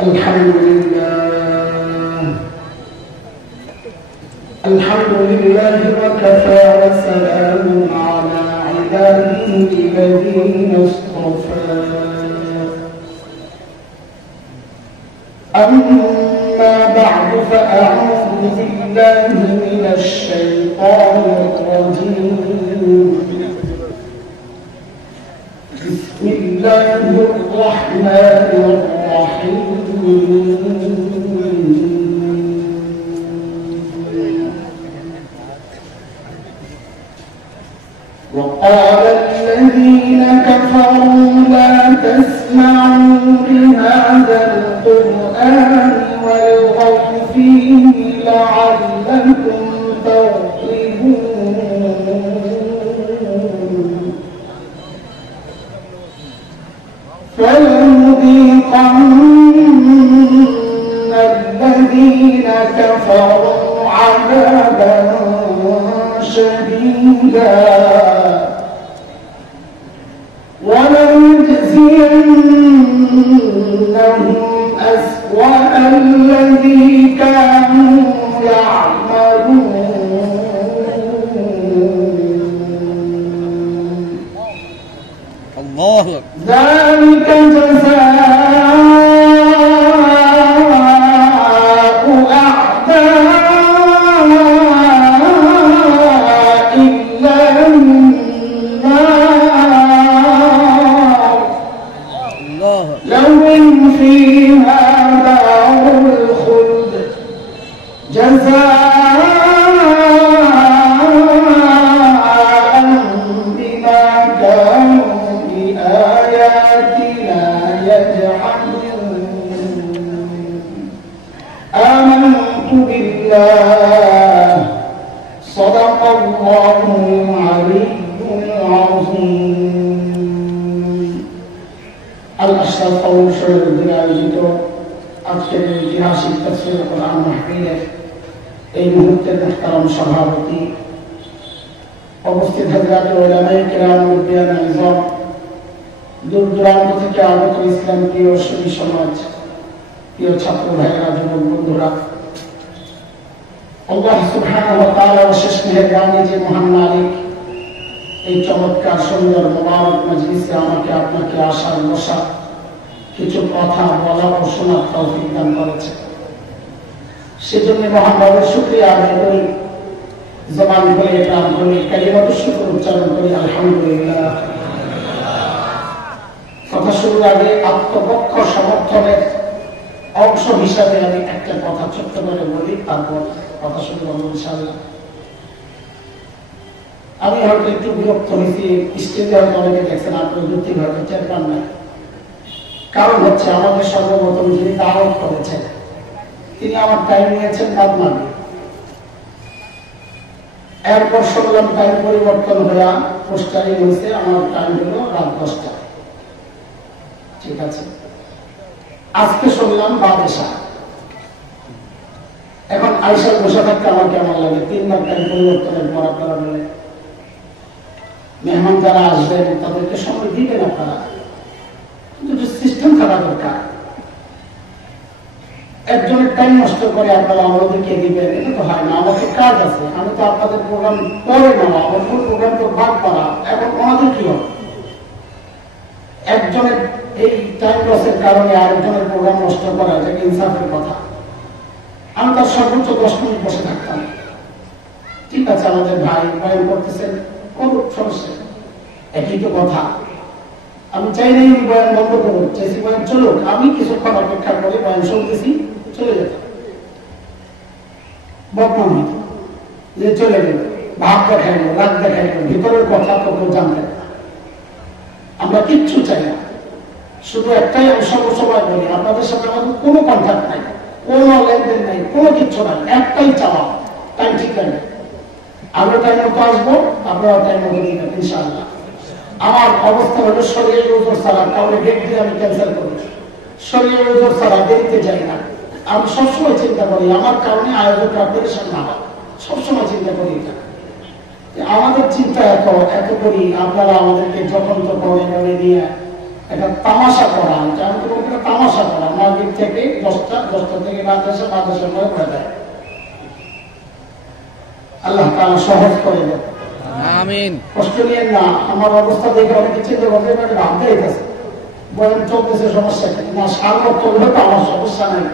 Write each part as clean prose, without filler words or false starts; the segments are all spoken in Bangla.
الحمد لله وكفى وسلام على عباده الذين اصطفى أما بعد فأعوذ بالله من الشيطان الرجيم بسم الله الرحمن الرحيم وقال الذين كفروا لا تسمعوا لهذا القرآن والغوا فيه لعلكم تغلبون فلنذيقن الذين كفروا عذابا شديدا ولنجزينهم أسوأ الذي كانوا يعملون الله ذلك جزاء أعداء الله النار لهم فيها دار الخلد جزاء بما كانوا بآياتنا يجحدون آمنت بالله صدق الله العلي العظيم الأشرف فوشر বিরাজিত আজকের ঐতিহাসিক তাফসীর কোরআন মাহফিলের এই মুহূর্তের মুহতারাম সভাপতি উপস্থিত হযরত উলামায়ে কিরাম মুরব্বিয়ান নিজাম দূর দূরান্ত থেকে আগত ইসলাম প্রিয় সুধী সমাজ প্রিয় ছাত্র ভাইরা যুবক বন্ধুরা আল্লাহ সুবহানাহু ওয়া তাআলা অশেষ মেহেরবানি যে মহান মালিক এই চমৎকার সুন্দর মোবারক মজলিসে আমাকে আপনাকে আসার বসা কিছু কথা বলা ও শোনার তৌফিক দান করেছে সেজন্য মহান রবের শুকরিয়া আদায় করি জবান খুলে প্রাণ খুলে কালিমাতুশ শুকর উচ্চারণ করি আলহামদুলিল্লাহ কথা শুরুর আগে আত্মপক্ষ সমর্থনের অংশ হিসাবে আমি একটা কথা ছোট্ট করে বলি তারপর কথা শুরু করবো ইনশাআল্লাহ আমি হয়তো একটু বিরক্ত হয়েছি স্টেজে হয়তো অনেকে দেখছেন আপনার যুক্তি হয়তো টের পান না কারণ হচ্ছে আমাদের সর্বপ্রথম যিনি দাওয়াত করেছেন তিনি আমার টাইম নিয়েছেন রাত মানে এরপর শুনলাম টাইম পরিবর্তন হয়ে পোস্টারিং হয়েছে আমার টাইম হলো রাত 10টা ঠিক আছে আজকে শুনলাম বাদেশা এখন আইসার বসে থাকতে আমার কেমন লাগে 3 বার টাইম পরিবর্তনের পর আপনারা বলে মেহমান যারা আসবেন তাদেরকে সময় দিবেন আপনারা কিন্তু সিস্টেম থাকা দরকার একজনের টাইম নষ্ট করে আপনারা আমাদেরকে দিবেন এটা তো হয় না আমাদের কাজ আছে আমি তো আপনাদের প্রোগ্রাম পরে নেওয়া আমার প্রোগ্রাম তো ভাগ করা এখন আমাদের কি হবে একজনের এই টাইম লসের কারণে আরেকজনের প্রোগ্রাম নষ্ট করা এটা ইনসাফের কথা আমি তার সর্বোচ্চ 10 মিনিট বসে থাকতাম ঠিক আছে আমাদের ভাই বয়ান করতেছেন কোন সমস্যা একই তো কথা আমি চাই নাই বয়ান বন্ধ করবো চাইছি বয়ান চলুক আমি কিছুক্ষণ অপেক্ষা করে বয়ান শুনতেছি চলে যেতাম বদনাম হইত যে চলে গেল ভাব দেখাইল রাগ দেখাইল ভিতরের কথা তো কেউ জানতে না আমরা কিচ্ছু চাই না শুধু একটাই আমি সবসময় বলি আপনাদের সাথে আমাদের কোনো কন্ট্যাক্ট নাই কোনো লেনদেন নাই কোনো কিচ্ছু নাই একটাই চাওয়া টাইম ঠিক আছে আমরা টাইম মতো আসবো আপনারা টাইম মতো দিবেন ইনশাআল্লাহ আমার অবস্থা হলো শরীরের ওজোর ছাড়া কাউকে ডেট দিয়ে আমি ক্যান্সেল করি শরীরের ওজোর ছাড়া দেরিতে যাই না আমি সবসময় চিন্তা করি আমার কারণে আয়োজকরা পেরেশান না হয় সবসময় চিন্তা করি এটা আমাদের চিন্তা এত করি আপনারা আমাদেরকে যখন তখন এভাবে নিয়ে একটা তামাশা করা এটা আমি তো বলতে তামাশা করা মার্কেট মাগরিব থেকে 10টা থেকে মাদ্রাসার পরে পড়ে যায়। আল্লাহ তাআলা সহজ করে দেন, আমিন। কষ্ট নিয়ে না। আমার অবস্থা দেখে অনেকে চিন্তা করতে পারে ভাবতে হইতেছে বলেন চলতেছে, সমস্যা কি না? সার্বত চলবে তো আমার সমস্যা নেই,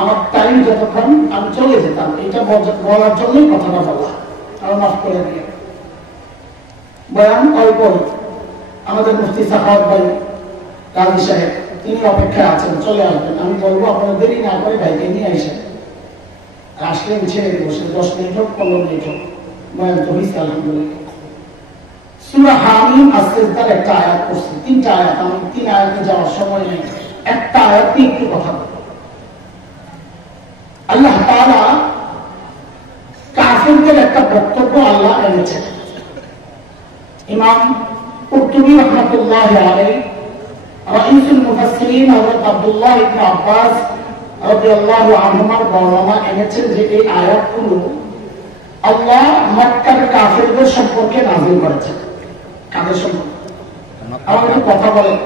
আমার টাইম যতক্ষণ আমি চলে যেতাম, এটা বলার জন্যই কথাটা বলা। আর মাফ করে দিয়ে বয়ান অল্প। আমাদের মুফতি সাখাওয়াত ভাই কাজী সাহেব তিনি অপেক্ষায় আছেন, চলে আসবেন। আমি বলবো আপনারা দেরি না করে ভাইকে নিয়ে আসেন, আসলে ছেড়ে দেবো, সে 10 মিনিট হোক 15 মিনিট হোক। বয়ান তো হয়েছে আলহামদুলিল্লাহ। সূরা হামিম আর-সিজদার একটা আয়াত পড়ছি, 3টা আয়াত। আমি 3 আয়াতে যাওয়ার সময় নেই, একটা আয়াত নিয়ে একটু কথা বলবো। আল্লাহ তাআলা কাফিরদের একটা বক্তব্য আল্লাহ এনেছেন। ইমাম কুরতুবী রাহমাতুল্লাহি আলাইহি, রাইসুল মুফাসসিরিন হযরত আব্দুল্লাহ ইবনে আব্বাস রাদিয়াল্লাহু আনহুমার বর্ণনা এনেছেন যে এই আয়াতগুলো আল্লাহ মক্কার কাফিরদের সম্পর্কে নাযিল করেছেন। কাদের সম্পর্কে? আমাকে কথা বলেন।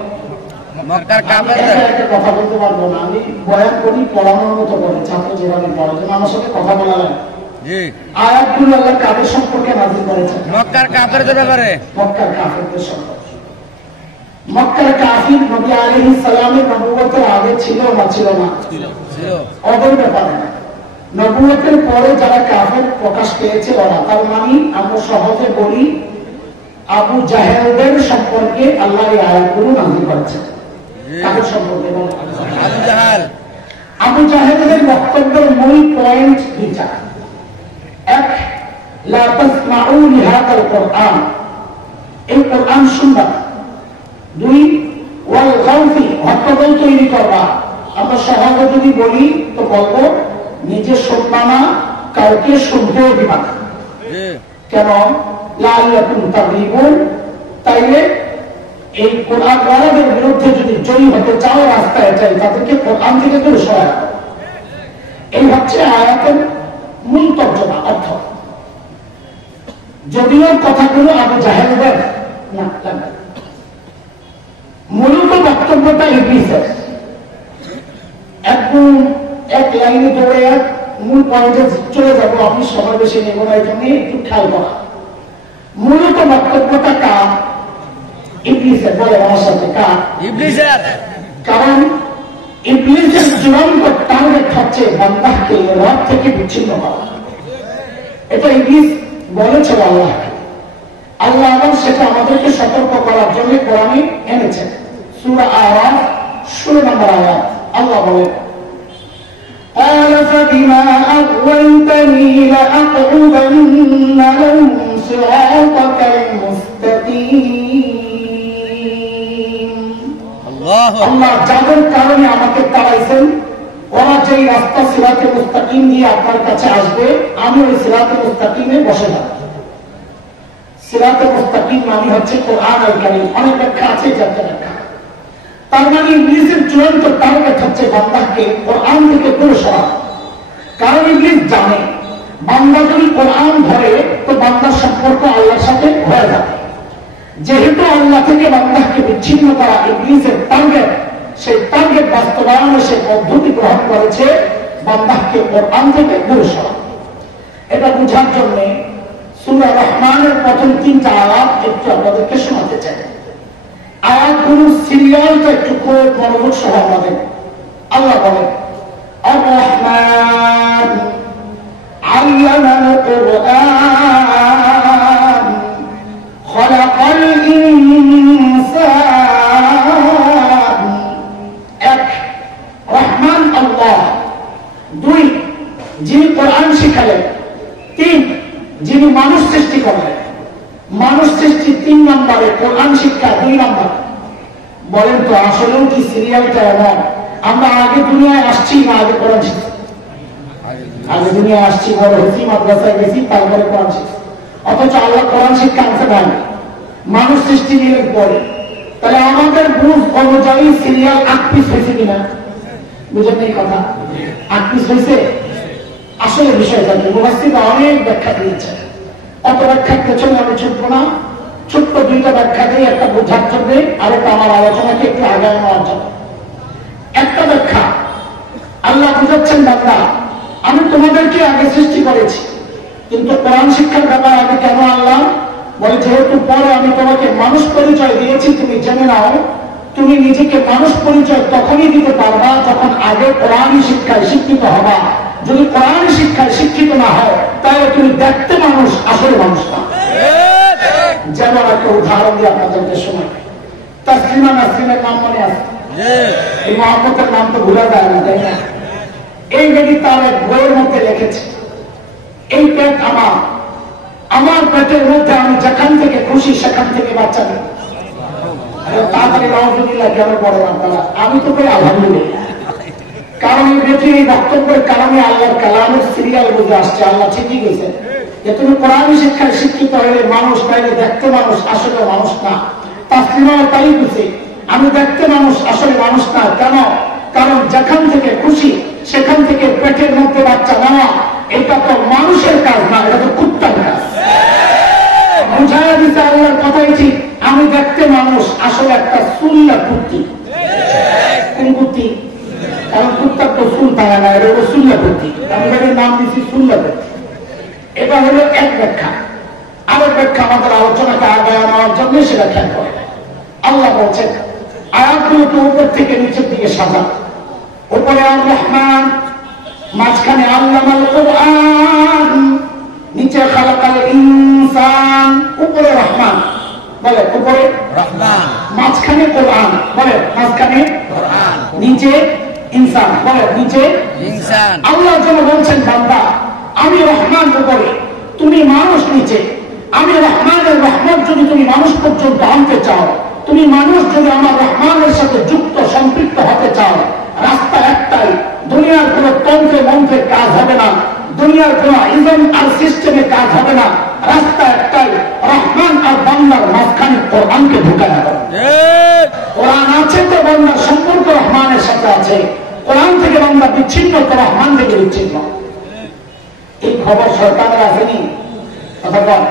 মক্কার কাফেরদের একটা কথা বলতে পারবো না, আমি বয়ান করি পড়ানোর মতো করে, ছাত্র যেভাবে পড়ে যেন আমার সাথে কথা বলা লাগে। জি, আয়াতগুলো আল্লাহ কাদের সম্পর্কে নাযিল করেছেন? মক্কার কাফেরদের ব্যাপারে। মক্কার কাফিরদের সম্পর্কে। মক্কার কাফির নবী আলাইহিস সালামের নবুয়তের আগে ছিল না ছিল না? ছিল। ওদের ব্যাপারে না, নবুয়তের পরে যারা কাফের প্রকাশ পেয়েছে ওরা। তার মানে আমরা সহজে বলি আবু জাহেলদের সম্পর্কে আল্লাহ এই আয়াতগুলো নাযিল করেছেন। কাদের সম্পর্কে? আবু জাহাল। আবু জাহেলের বক্তব্যের মূল পয়েন্ট দুইটা। এক, লা তাসমাউ লিহাদাল কুরআন, এই কুরআন শুনবা। দুই, ওয়াল গাউফি, হট্টগোল তৈরি করবা। আমরা সহজে যদি বলি তো বলবো নিজে শুনবা না, কাউকে শুনতেও দিবা না। কেন? লাআল্লাকুম তাগলিবুন, তাইলে এই কোরআন ওয়ালাদের বিরুদ্ধে যদি জয়ী হতে চাও রাস্তায় চাই, তাদেরকে কোরআন থেকে দূরে সরায় রাখো। এই হচ্ছে আয়াতের মূল তর্জমা, অর্থ। যদিও কথাগুলো আবু জাহেলদের না লাগবে, মূলত বক্তব্যটা ইবলিসের। এক লাইনে দৌড়ে মূল পয়েন্টে চলে যাবো, আপনি সময় বেশি নেব না, এই জন্য একটু খেয়াল করা। মূলত বক্তব্যটা কার? ইবলিসের। বলে আমার সাথে কার? ইবলিসের। কারণ ইবলিসের চূড়ান্ত টার্গেট হচ্ছে বান্দাকে রব থেকে বিচ্ছিন্ন করা। এটা ইবলিস বলেছে আল্লাহকে। আল্লাহ আবার সেটা আমাদেরকে সতর্ক করার জন্য কোরআনে এনেছেন। সূরা আরাফ 16 নম্বর আয়াত আল্লাহ বলেন, قال فبما أغويتني لأقعدن لهم صراطك المستقيم। আল্লাহ যাদের কারণে আমাকে তাড়াইছেন, ওরা যেই রাস্তা সিরাতে মুস্তাকিম দিয়ে আপনার কাছে আসবে, আমি ওই সিরাতে মুস্তাকিমে বসে যাব। সিরাতে মুস্তাকিম মানে হচ্ছে কোরআন আল কারীম। অনেক ব্যাখ্যা আছে, যাতে ব্যাখ্যা। তার মানে ইবলিসের চূড়ান্ত টার্গেট হচ্ছে বান্দাকে কোরআন থেকে দূরে সরানো। কারণ ইবলিস জানে বান্দা যদি কোরআন ধরে তো বান্দার সম্পর্ক আল্লাহর সাথে হয়ে যাবে। যেহেতু আল্লাহ থেকে বান্দাকে বিচ্ছিন্ন করা ইবলিসের টার্গেট, সেই টার্গেট বাস্তবায়নে সে পদ্ধতি গ্রহণ করেছে বান্দাকে কোরআন থেকে দূরে সরানো। এটা বোঝার জন্য সূরা রহমানের প্রথম 3টা আয়াত একটু আপনাদেরকে শোনাতে চাই। আয়াতগুলোর সিরিয়ালটা একটু খুব মনোযোগ সহ আমাদের। আল্লাহ বলেন, আর রহমান আল্লামাল কুরআন খলাকাল ইনসান। এক, রহমান আল্লাহ। দুই, যিনি কোরআন শিখালেন। তিন, যিনি মানুষ সৃষ্টি করলেন। মানুষ সৃষ্টি 3 নম্বরে, কোরআন শিক্ষা 2 নম্বর। বলেন তো আসলেও কি সিরিয়ালটা এমন? আমরা আগে দুনিয়ায় আসছি না আগে কোরআন শিখছি? আগে দুনিয়ায় আসছি, বড় হয়েছি, মাদ্রাসায় গেছি, তারপরে কোরআন শিখছি। অথচ আল্লাহ কোরআন শিক্ষা আনতে পারেন মানুষ সৃষ্টি নিয়ে পরে। তাহলে আমাদের বুঝ অনুযায়ী সিরিয়াল 8 পিস হয়েছে কিনা? বুঝেন এই কথা? 8 পিস হয়েছে। আসলে বিষয়টা কি? মুফাসসিররা অনেক ব্যাখ্যা দিয়েছে, অত ব্যাখ্যার পেছনে আমি ছুটবো না। ছোট্ট 2টা ব্যাখ্যা দিয়ে একটা বোঝার জন্য, আরেকটা আমার আলোচনাকে একটু আগায় নেওয়ার জন্য। একটা ব্যাখ্যা বান্দা, আমি তোমাদেরকে আগে সৃষ্টি করেছি, কিন্তু কোরআন শিক্ষার ব্যাপারে আমি কেন আনলাম? বলে যেহেতু পরে আমি তোমাকে মানুষ পরিচয় দিয়েছি, তুমি জেনে নাও তুমি নিজেকে মানুষ পরিচয় তখনই দিতে পারবা যখন আগে কোরআনী শিক্ষায় শিক্ষিত হবা। যদি কোরআনী শিক্ষায় শিক্ষিত না হয় তাহলে তুমি দেখতে মানুষ, আসলে মানুষ না। যেমন একটা উদাহরণ দিয়ে আপনাদেরকে শোনাই। তাসলিমা নাসরিনের নাম মনে আছে? এই মহব্বতের নাম তো ভুলা যায় না, তাই না? এই মেয়েটি তার এক বইয়ের মধ্যে লিখেছে, এই পেট আমার পেটের মধ্যে আমি যেখান থেকে খুশি সেখান থেকে বাচ্চা নেই। তাড়াতাড়ি রহমতুল্লাহ কেন পড়েন আপনারা? আমি তো কই আলহামদুলিল্লাহ, কারণ এই বেটি এই বক্তব্যের কারণে আল্লাহর কালামের সিরিয়াল বুঝে আসছে। আল্লাহ ঠিকই গেছে যে তুমি কোরআনী শিক্ষায় শিক্ষিত হলে মানুষ, তাইলে দেখতে মানুষ, আসলে মানুষ না। তাসলিমাও তাই বুঝে, আমি দেখতে মানুষ, আসলে মানুষ না। কেন? কারণ যেখান থেকে খুশি সেখান থেকে পেটের মধ্যে বাচ্চা নেওয়া, এটা তো মানুষের কাজ না, এটা তো কুত্তার কাজ। বুঝাইয়া দিতে আল্লাহর কথাই ঠিক, আমি দেখতে মানুষ, আসলে একটা সুল্লা কুত্তি। কোন কুত্তি? কারণ কুত্তার তো চুল থাকে না, এটা হলো সুল্লা কুত্তি। আমি এটার নাম দিচ্ছি সুল্লা কুত্তি। এটা হলো এক ব্যাখ্যা। আরেক ব্যাখ্যা আমাদের আলোচনাকে আগায় নেওয়ার জন্য সেটা খেয়াল করে। আল্লাহ বলছেন আয়াতগুলোকে উপর থেকে নিচের দিকে সাজা। উপরে আর রহমান, মাঝখানে আল্লামাল কুরআন, নিচে খালাকাল ইনসান। উপরে রহমান, বলে উপরে রহমান, মাঝখানে কোরআন, বলে মাঝখানে কোরআন, নিচে ইনসান, বলে নিচে ইনসান। আল্লাহ যেন বলছেন বান্দা আমি রহমান উপরে, তুমি মানুষ নিচে। আমি রহমানের রহমত যদি তুমি মানুষ পর্যন্ত আনতে চাও, তুমি মানুষ যদি আমার রহমানের সাথে যুক্ত সম্পৃক্ত হতে চাও, রাস্তা একটাই, দুনিয়ার কোন তন্ত্রে মন্ত্রে কাজ হবে না, দুনিয়ার কোন ইজম আর সিস্টেমে কাজ হবে না। রাস্তা একটাই, রহমান আর বান্দার মাঝখানে কোরআনকে ঢুকায় দেবে। কোরআন আছে তো বান্দার সম্পর্ক রহমানের সাথে আছে, কোরআন থেকে বান্দা বিচ্ছিন্ন তো রহমান থেকে বিচ্ছিন্ন। এই খবর শয়তানের আসেনি? কথা বল।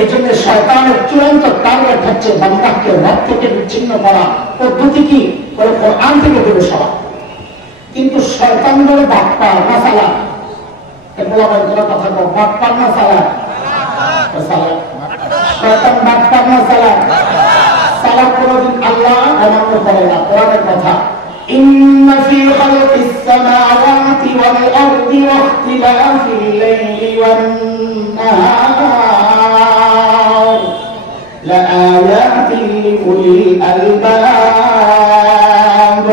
এই জন্য শয়তানের চূড়ান্ত টার্গেট হচ্ছে বান্দাকে রব থেকে বিচ্ছিন্ন করা। পদ্ধতি কি? কোরআন থেকে দূরে সরা। কিন্তু শয়তান বলে বাটপার না চালাক। কথা বল, বাটপার না চালাক? শয়তান বাটপার না চালাক? চালাক কোনদিন আল্লাহ অমান্য করে না। কোরআনের কথা إن في خلق السماوات والأرض واختلاف الليل والنهار لآيات لأولي الألباب।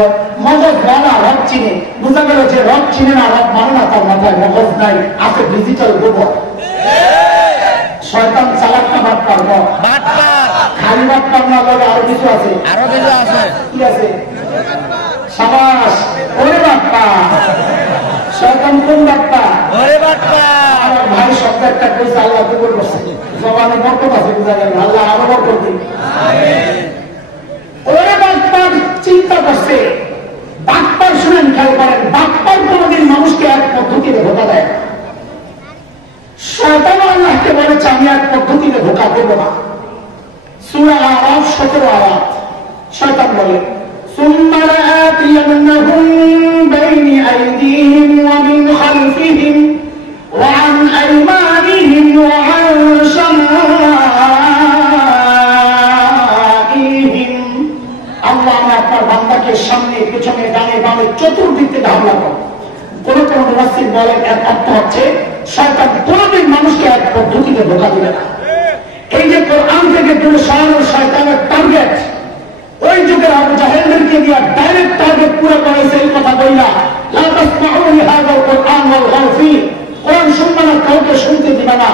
মগজ বলা রব চিনে, বুঝা গেল যে রব চিনে না, রব মানে না, তার মাথায় মগজ নাই, আছে ডিজিটাল গোবর। শয়তান চালাক না বাটপার? খালি বাটপার না, বলে আরো কিছু আছে, আরো কিছু আছে। কি আছে? সাবাস, ওরে বাপ্পা। শয়তান কোন বাপ্পা? ওরে বাপ্পা। আমার ভাই শব্দ একটা কইছে, আল্লাহ কবুল করছে, জবানে বরকত আছে, বুঝা গেল, আল্লাহ আরো বরকত দিন। ওরে বাপ্পার চিন্তা করছে। বাপ্পার শুনেন, খেয়াল করেন, বাপ্পার কোনদিন মানুষকে এক পদ্ধতিতে ধোকা দেয়। শয়তান আল্লাহকে বলেছে আমি এক পদ্ধতিতে ধোকা দেব না। সূরা আরাফ 17 আয়াত। শয়তান বলে ثم لآتينهم بين أيديهم ومن خلفهم وعن أيمانهم وعن شمائلهم। আল্লাহ আপনার বান্দাকে সামনে পেছনে ডানে বামে চতুর্দিক থেকে হামলা করে। কোন কোন মুফাসসির বলেন এর অর্থ হচ্ছে শয়তান কোনদিন মানুষকে এক পদ্ধতিতে ধোঁকা দিবে না। এই যে কোরআন থেকে দূরে সরানোর শয়তানের টার্গেট, ওই যুগের আবু জাহেলদেরকে দিয়ে ডাইরেক্ট টার্গেট পুরো করেছে। এই কথা বললা লা তাসমাউ লিহাযাল কুরআন ওয়ালগাউ ফীহি, কোরআন শুনবে না, কাউকে শুনতে দিবে না।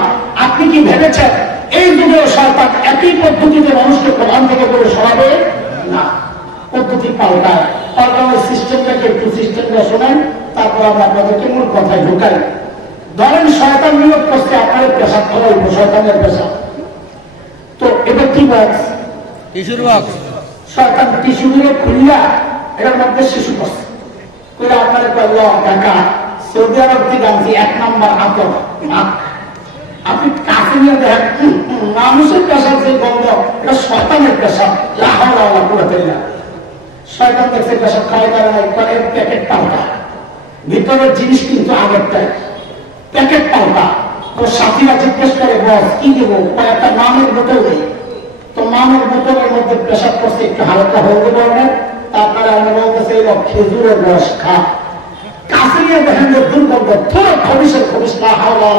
আপনি কি ভেবেছেন এই যুগে শয়তান একই পদ্ধতিতে মানুষকে কোরআন থেকে দূরে সরাবে না? পদ্ধতি পাল্টায়। পাল্টানোর সিস্টেমটাকে একটু সিস্টেমটা শোনেন, তারপর আমরা আপনাদেরকে মূল কথায় ঢুকাই। ধরেন শয়তান নিয়োগ করছে আপনার পেশাব করাই, শয়তানের পেশাব। তো এটা কি বক্স? টিস্যুর বক্স। শয়তান টিস্যু দিয়ে খুলিয়া এটার মধ্যে শিশু করছে। করে আপনার কইল ঢাকা সৌদি আরব থেকে আনছি 1 নম্বর আতর। আপনি কাছে নিয়ে দেখেন মানুষের পেশাব যে গন্ধ, এটা শয়তানের পেশাব। লা হাওলা ওয়ালা কুওয়াতা ইল্লা বিল্লাহ। শয়তান দেখছে পেশাব খাওয়া যায় না, প্যাকেট পাল্টা। ভিতরের জিনিস কিন্তু আগেরটাই, প্যাকেট পাল্টা। তো সাথীরা জিজ্ঞেস করে বস কি দেবো, একটা মামের বোতল দেয়। তো মামের বোতলের মধ্যে পেশাব করছে, একটু হালকা হলদে বর্ণের, তারপরে আমরা বলতেছে এই খেজুরের রস খা। কাছে নিয়ে দেখেন যে দুর্গন্ধ, থোড়া খবিসের খবিস না হাওলা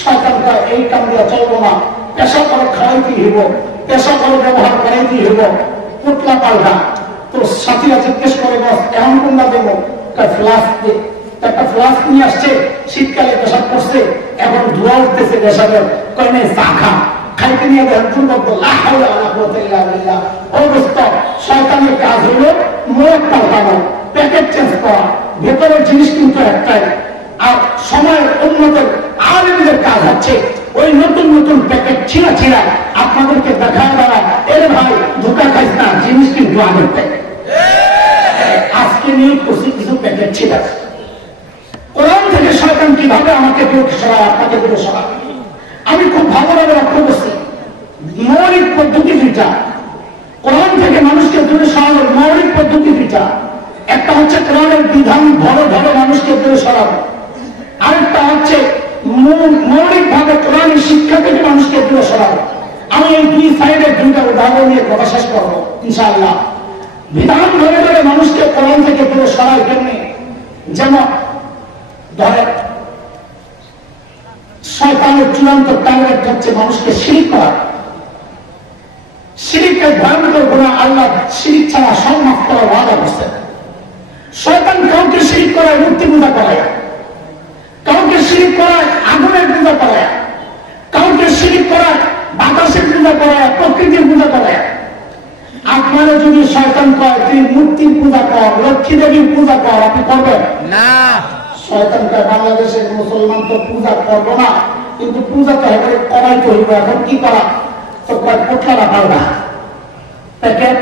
শয়তানটা এই কাম দিয়ে চলবো না, পেশাব করে খাওয়াইতেই হইব, পেশাব করে ব্যবহার করাইতেই হইব, পুতলা পাল্টা। তো সাথীরা জিজ্ঞেস করে বস এমন কোনটা দেবো, ফ্লাস্ক দিয়ে একটা ফ্লাস্ক নিয়ে আসছে, শীতকালে পেশাব করছে, এখন ধোয়া উঠতেছে পেশাবের, কয় নাই চা খা। খাইতে নিয়ে দেখেন দুর্গন্ধ, অবস্থা। শয়তানের কাজ হলো মোট পাল্টানো, প্যাকেট চেঞ্জ করা, ভেতরের জিনিস কিন্তু একটাই। আর সময়ের উন্নতের আলেমদের কাজ হচ্ছে ওই নতুন নতুন প্যাকেট ছিঁড়া ছিঁড়া আপনাদেরকে দেখায় দেওয়া, এর ভাই ধোকা খাইস না, জিনিস কিন্তু আগেরটাই। আজকে নিয়ে কিছু প্যাকেট ছিঁড়া। কোরআন থেকে শয়তান কিভাবে আমাকে দূরে সরায়, আপনাকে দূরে সরায়, আমি খুব ভালোভাবে লক্ষ্য করছি। মৌলিক পদ্ধতি দুইটা, কোরআন থেকে মানুষকে দূরে সরানোর মৌলিক পদ্ধতি দুইটা। একটা হচ্ছে কোরআনের বিধান ধরে ধরে মানুষকে দূরে সরানো, আরেকটা হচ্ছে মৌলিক ভাবে কোরআনের শিক্ষা থেকে মানুষকে দূরে সরানো। আমি এই দুই সাইডের দুইটা উদাহরণ নিয়ে কথা শেষ করবো ইনশাআল্লাহ। বিধান ধরে ধরে মানুষকে কোরআন থেকে দূরে সরায় কেমনি? যেমন ধরে শয়তানের চূড়ান্ত টার্গেট হচ্ছে মানুষকে শিরিক করা। শিরিকের ভয়ঙ্কর গুনাহ, আল্লাহ শিরিক ছাড়া সব মাফ করার ওয়াদা করছেন। শয়তান কাউকে শিরিক করায় মূর্তি পূজা করায়, কাউকে শিরিক করায় আগুনের পূজা করায়, কাউকে শিরিক করায় বাতাসের পূজা করায়, প্রকৃতির পূজা করায়। আপনারা যদি শয়তান কয় তুই মূর্তির পূজা কর, লক্ষ্মী দেবীর পূজা কর, আপনি করবেন না? শয়তান কয় বাংলাদেশের মুসলমান তো পূজা করবো না, কিন্তু পূজা তো এবারে করাই তো হইব। এখন কি করা? তো কয় পোটলা পাল্টা প্যাকেট।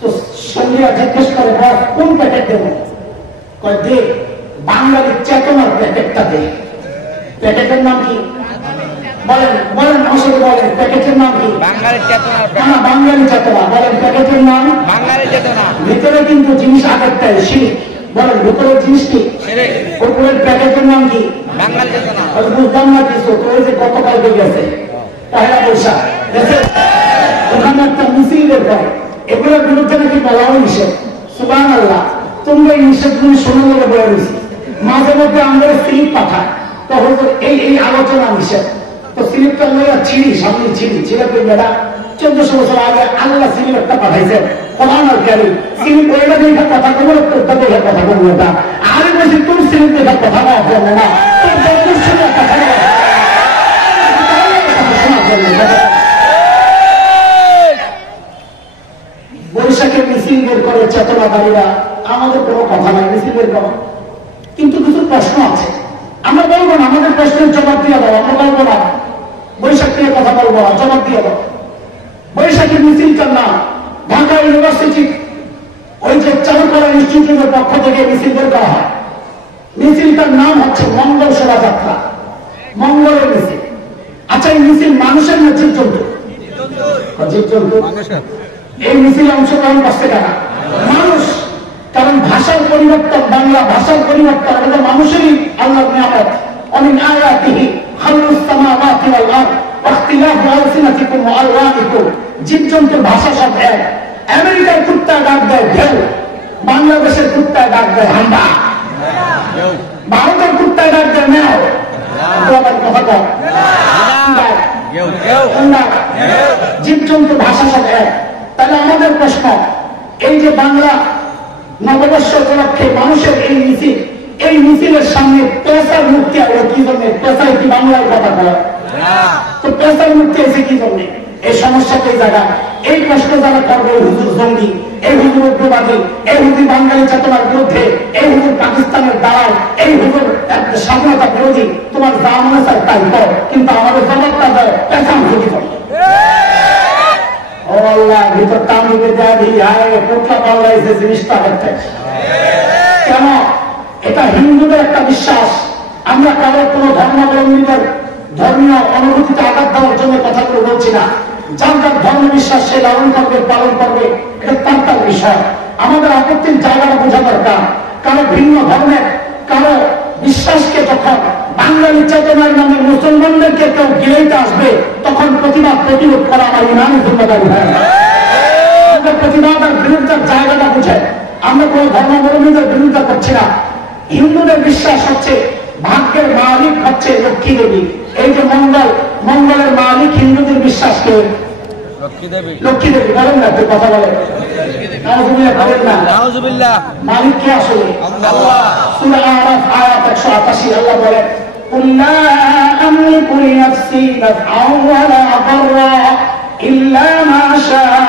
তো সঙ্গীরা জিজ্ঞেস করে বস কোন প্যাকেট দেবো? কয় দে বাঙালির চেতনার প্যাকেটটা দে। প্যাকেটের নাম কি বলেন? বলেন আমার সাথে বলেন, প্যাকেটের নাম কি? বাঙালি চেতনা। বাঙালি চেতনা। বলেন প্যাকেটের নাম বাঙালি চেতনা। ভিতরে কিন্তু জিনিস আগেরটাই শিরিক। বলেন ভিতরের জিনিস কি? উপরের প্যাকেটের নাম কি? বাঙালি চেতনা। বুঝলাম না কিছু। তো ওই যে গতকালকে গেছে পয়লা বৈশাখ, ওখানে একটা মিছিল বের করে, এগুলোর বিরুদ্ধে নাকি বলাও নিষেধ। সুবহানাল্লাহ। তোমরা এই নিষেধগুলি শোনা বলে বলে দিচ্ছি। মাঝে মধ্যে আমাদের স্লিপ পাঠায়, তখন এই এই আলোচনা নিষেধ। তো স্লিপটা লইয়া ছিঁড়ি, সামনে ছিঁড়ে বেটা 1400 বছর আগে আল্লাহ স্লিপ একটা পাঠাইছে, কোরআন আর কারীম। স্লিপ ওইটা দেখে কথা বলবো, তোরটা দেখে কথা বলবো না। আরে বলছি তোর স্লিপ দেখে কথা বলা হবে না, তোর দরকার ছিল কথা বলা। বৈশাখে মিছিল বের করে চেতনাকারীরা, আমাদের কোনো কথা নাই, মিছিল বের করো, কিন্তু কিছু প্রশ্ন আছে। আমরা বলবো না আমাদের প্রশ্নের জবাব দিয়ে দাও, আমরা বলবো না বৈশাখ নিয়ে কথা বলবো না, জবাব দিয়ে দাও। বৈশাখী মিছিলটার নাম ঢাকা ইউনিভার্সিটি ওই যে চালু করা ইনস্টিটিউটের পক্ষ থেকে মিছিল বের করা হয়। মিছিলটার নাম হচ্ছে মঙ্গল শোভাযাত্রা, মঙ্গলের মিছিল। আচ্ছা এই মিছিল মানুষের না জীবজন্তু? জীবজন্তু। এই মিছিলে অংশগ্রহণ করছে কারা? মানুষ। কারণ ভাষার পরিবর্তন, বাংলা ভাষার পরিবর্তন এটা মানুষেরই আল্লাহর নিয়ামত। অমিন আয়াতিহি খালকুস সামাওয়াতি ওয়াল আরদ ওয়া ইখতিলাফু আলসিনাতিকুম ওয়া আলওয়ানিকুম। জীবজন্তুর ভাষা সব এক। আমেরিকার কুত্তা ডাক দেয় ঢেউ, বাংলাদেশের কুত্তা ডাক দেয় হাম্বা, ভারতের কুত্তা ডাক দেয় মেও। কথা জীবজন্তুর ভাষা সব এক। তাহলে আমাদের প্রশ্ন, এই যে বাংলা নববর্ষ উপলক্ষে মানুষের এই মিছিল, এই মিছিলের সামনে পেশার মুক্তি আলো কি জন্য? পেশায় কি বাংলার কথা বলে? তো পেশার মুক্তি এসে কি জন্য? এই সমস্যা এই জায়গা। এই প্রশ্ন যারা করবে হুজুর জঙ্গি, এই হুজুর উগ্রবাদী, এই হুজুর বাঙালি চেতনার বিরুদ্ধে, এই হুজুর পাকিস্তানের দালাল, এই হুজুর স্বাধীনতা বিরোধী, তোমার যা মনে চায় তাই কর, কিন্তু আমাদের জবাবটা দেয় পেশা মুক্তি করে। ও আল্লাহ, ভিতর টান দিতে দেয় পোটলা পাল্লাইছে জিনিসটা হচ্ছে কেন? এটা হিন্দুদের একটা বিশ্বাস। আমরা কারো কোনো ধর্মাবলম্বীদের ধর্মীয় অনুভূতিতে আঘাত দেওয়ার জন্য কথাগুলো বলছি না। যার যার ধর্ম বিশ্বাস সে লালন করবে, পালন করবে, এটা তার তার বিষয়। আমাদের আপত্তির জায়গাটা বোঝা দরকার। কারো ভিন্ন ধর্মের কারো বিশ্বাসকে যখন বাঙালি চেতনার নামে মুসলমানদেরকে কেউ গিলেইতে আসবে, তখন প্রতিবাদ প্রতিরোধ করা আমার ইমানি জিম্মেদারি হয়। আমাদের প্রতিবাদ আর বিরোধিতার জায়গাটা বুঝে, আমরা কোন ধর্মাবলম্বীদের বিরোধিতা করছি না। হিন্দুদের বিশ্বাস হচ্ছে ভাগ্যের মালিক হচ্ছে লক্ষ্মী দেবী। এই যে মঙ্গলের মালিক হিন্দুদের বিশ্বাস কে? লক্ষ্মী দেবী। বলেন না, তুই কথা বলেন না। মালিক কে আসলে? সূরা আরাফ আয়াত 188 আল্লাহ বলেন, কুল লা আমলিকু লিনাফসি নাফআন ওয়া লা দাররা ইল্লা মা শাআ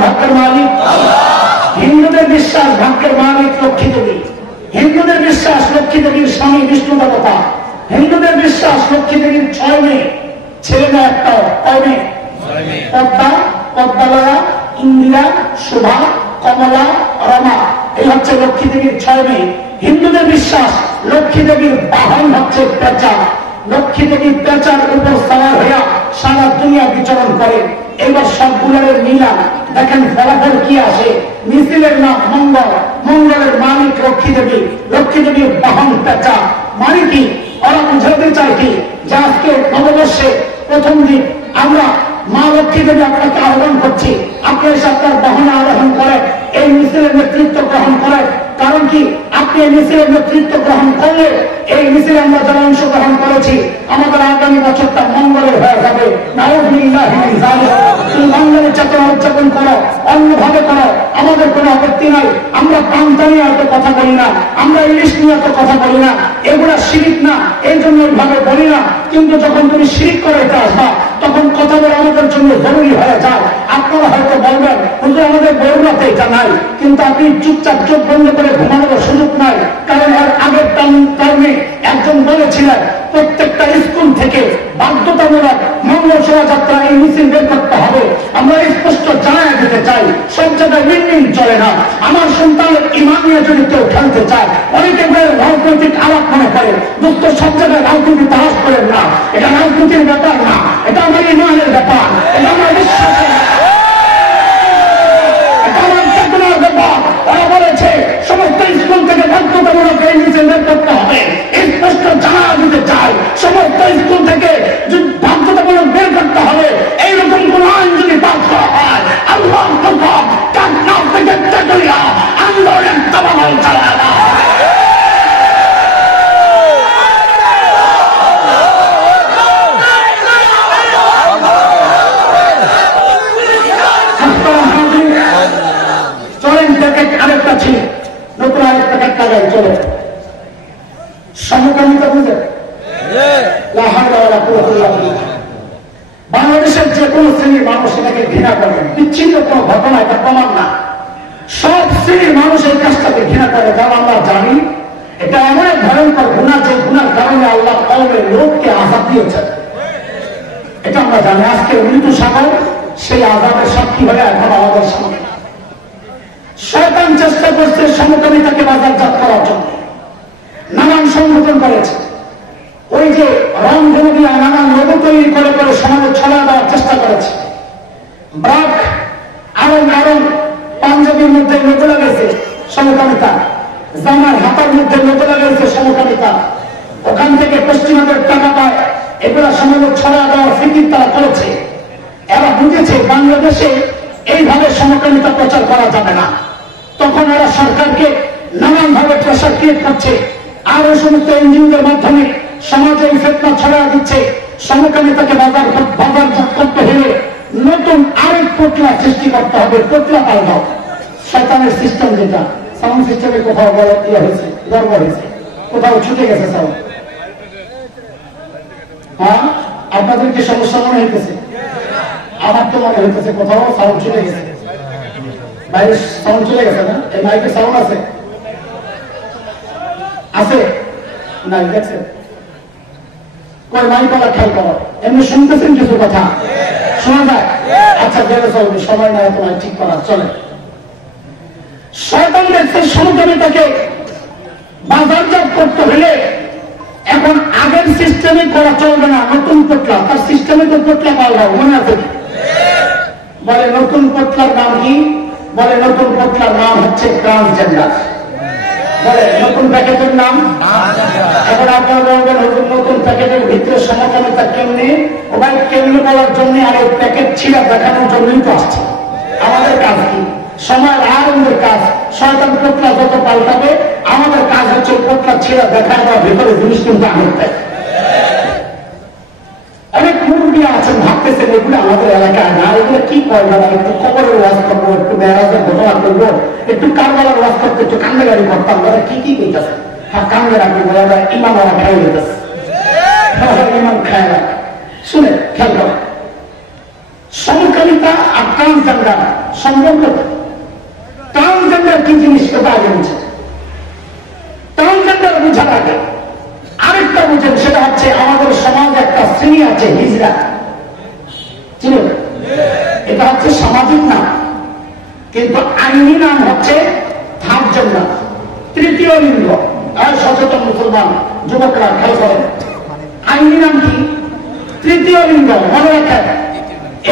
ভাগ্যের মালিক। হিন্দুদের বিশ্বাস ভাগ্যের মালিক লক্ষ্মী দেবী। হিন্দুদের বিশ্বাস লক্ষ্মী দেবীর স্বামী বিষ্ণু দেবতা। হিন্দুদের বিশ্বাস লক্ষ্মী দেবীর 6 মেয়ে, ছেলে না একটাও। কয় মেয়ে? পদ্মা, পদ্মালয়া, ইন্দিরা, শোভা, কমলা, রমা। এই হচ্ছে লক্ষ্মী দেবীর 6 মেয়ে। হিন্দুদের বিশ্বাস লক্ষ্মী দেবীর বাহন হচ্ছে পেঁচা। লক্ষ্মী দেবীর পেঁচার উপর সওয়ার হইয়া সারা দুনিয়া বিচরণ করে। এবার সবগুলোর মিলা দেখেন ফলাফল কি আসে। মিছিলের নাম মঙ্গল, মঙ্গলের মালিক লক্ষ্মী দেবী, লক্ষ্মী দেবীর বাহন পেঁচা। মানে কি? ওরা বুঝাতে চায় কি যে আজকে নববর্ষে প্রথম দিন আমরা মা লক্ষ্মী দেবী আপনাকে আহ্বান করছি, আপনি এসে আপনার বাহনে আরোহণ করেন, এই মিছিলের নেতৃত্ব গ্রহণ করেন। কারণ কি? আপনি এই মিছিলের নেতৃত্ব গ্রহণ করলে এই মিছিলে আমরা যারা অংশগ্রহণ করেছি আমাদের আগামী বছরটা মঙ্গলের হয়ে যাবে। মঙ্গলের চেতনা উদযাপন করো, অন্যভাবে করো, আমাদের কোনো আপত্তি নাই। আমরা পান্তা নিয়ে এত কথা বলি না, আমরা ইলিশ নিয়ে এত কথা বলি না, এগুলা শিরিক না, এই জন্য ভাবে বলি না। কিন্তু যখন তুমি শিরিক করে আসবা তখন কথা বলা আমাদের জন্য জরুরি হয়ে যায়। আপনারা হয়তো বলবেন হুজুর আমাদের বড়রাতে এটা নাই, কিন্তু আপনি চুপচাপ চোখ বন্ধ করে ঘুমানোর সুযোগ নাই। কারণ এর আগের টার্মে একজন বলেছিলেন প্রত্যেকটা স্কুল থেকে বাধ্যতামূলক মঙ্গল শোভাযাত্রা এই মিছিল বের করতে হবে। আমরা স্পষ্ট জানায় দিতে চাই, সব জায়গায় মিনমিন চলে না। আমার সন্তানের ইমান নিয়ে যদি কেউ খেলতে চায়, অনেকে রাজনৈতিক আলাপ মনে করে, দোস্ত সব জায়গায় রাজনীতি তালাশ করেন না। এটা রাজনীতির ব্যাপার না, এটা আমার ইমানের ব্যাপার, এটা আমার বিশ্বাসের ব্যাপার। ওরা বলেছে সমস্ত স্কুল থেকে বাধ্যতামূলক এই মিছিল বের করতে হবে। স্পষ্ট জানা দিতে চাই, সমস্ত স্কুল থেকে বাধ্যতামূলক বের করতে হবে। এইরকম কোন আইন যদি পাস করা হয়, আল্লাহ থেকে আন্দোলন তবাহল চালায় না। আরেকটা ছিল নতুন আরেকটা টাকায় চলে সমকামিতা বুঝে। বাংলাদেশের যে কোনো শ্রেণীর মানুষ এটাকে ঘৃণা করবেন, বিচ্ছিন্ন কোনো ঘটনা এটা প্রমাণ না। সব শ্রেণীর মানুষ এই কাজটাকে ঘৃণা করে, কারণ আমরা জানি এটা এমন এক ভয়ঙ্কর গুণা যে গুণার কারণে আল্লাহ কওমের লোককে আযাব দিয়েছেন। এটা আমরা জানি। আজকে মৃত্যু সাগর সেই আযাবের সাক্ষী হয়ে এখন আমাদের সামনে। শয়তান চেষ্টা করছে সমকামিতাকে বাজারজাত করার জন্য, নানান সংগঠন করেছে। ওই যে রংধনু দিয়া নানান লোগো তৈরি করে করে সমাজে ছড়া দেওয়ার চেষ্টা করেছে। ব্রাক আরং পাঞ্জাবির মধ্যে লোগো লাগাইছে সমকামিতা, জামার হাতার মধ্যে লোগো লাগাইছে সমকামিতা। ওখান থেকে পশ্চিমাদের টাকা পায়, এগুলা সমাজে ছড়া দেওয়ার ফিকির তারা করেছে। এরা বুঝেছে বাংলাদেশে এইভাবে সমকামিতা প্রচার করা যাবে না। তখন এরা সরকারকে নানান ভাবে প্রেসার ক্রিয়েট করছে, আর ওই সমস্ত এনজিওদের মাধ্যমে সমাজে ফেতনা ছড়া দিচ্ছে। সমকামিতাকে বাজারজাত করতে হলে নতুন আরেক পোটলা সৃষ্টি করতে হবে। পোটলা পাল্টাও শয়তানের সিস্টেম, যেটা সাউন্ড সিস্টেমে কোথাও বড় ইয়ে হয়েছে, গর্ব হয়েছে, কোথাও ছুটে গেছে সাউন্ড। হ্যাঁ, আপনাদের কি সমস্যা মনে হইতেছে? আমার তো মনে হইতেছে কোথাও সাউন্ড ছুটে গেছে। বাইরে সাউন্ড চলে গেছে না? এই মাইকে সাউন্ড আছে আছে না? দেখছেন কই মাইকওয়ালা খেয়াল করো, এমনি শুনতেছেন কিছু কথা শোনা যায়? আচ্ছা বেড়ে চলবে, সময় নাই তোমায় ঠিক করার, চলে। শয়তান দেখছে সমকামিতাকে বাজারজাত করতে হলে এখন আগের সিস্টেমে করা চলবে না, নতুন পোটলা, তার সিস্টেমে তো পোটলা পাল্টা মনে আছে? বলে নতুন পোটলার নাম কি? বলে নতুন পোটলার নাম হচ্ছে ট্রান্সজেন্ডার। বলে নতুন প্যাকেটের নাম। এখন আপনারা বলবেন হুজুর নতুন প্যাকেটের ভিতরে সমকামিতা কেমনি? ও ভাই কেমনি বলার জন্য আর এই প্যাকেট ছিঁড়া দেখানোর জন্যই তো আসছে। আমাদের কাজ কি? সময়ের আনন্দের কাজ। শয়তান পোটলা যত পাল্টাবে আমাদের কাজ হচ্ছে পোটলা ছিঁড়া দেখায় দেওয়া, ভিতরে জিনিস কিন্তু আনতে। অনেক মুরব্বী আছেন ভাবতেছেন এগুলো আমাদের এলাকায় না, এগুলো কি করে না, একটু খবরের ওয়াজ করবো, একটু মেরাজের ঘটনা করবো, একটু কারবালার ওয়াজ করতে, একটু কান্দাগাড়ি করতাম, তারা কি কি করতেছে? হ্যাঁ কান্দে রাখবে বলে ওরা ইমাম ওরা খাই যেতেছে, ইমাম খায় না। শুনে খেয়াল করে সমকামিতা আর ট্রান্সজেন্ডার সম্পর্ক। ট্রান্সজেন্ডার কি জিনিস সেটা আগে বুঝে, ট্রান্সজেন্ডার বুঝার আগে আরেকটা বুঝেন, সেটা হচ্ছে আমাদের সমাজে একটা শ্রেণী আছে হিজড়া, চিনেন? এটা হচ্ছে সামাজিক নাম, কিন্তু আইনি নাম হচ্ছে থার্ড জেন্ডার, তৃতীয় লিঙ্গ। আর সচেতন মুসলমান যুবকরা খেয়াল করেন, আইনি নাম কি? তৃতীয় লিঙ্গ। মনে রাখেন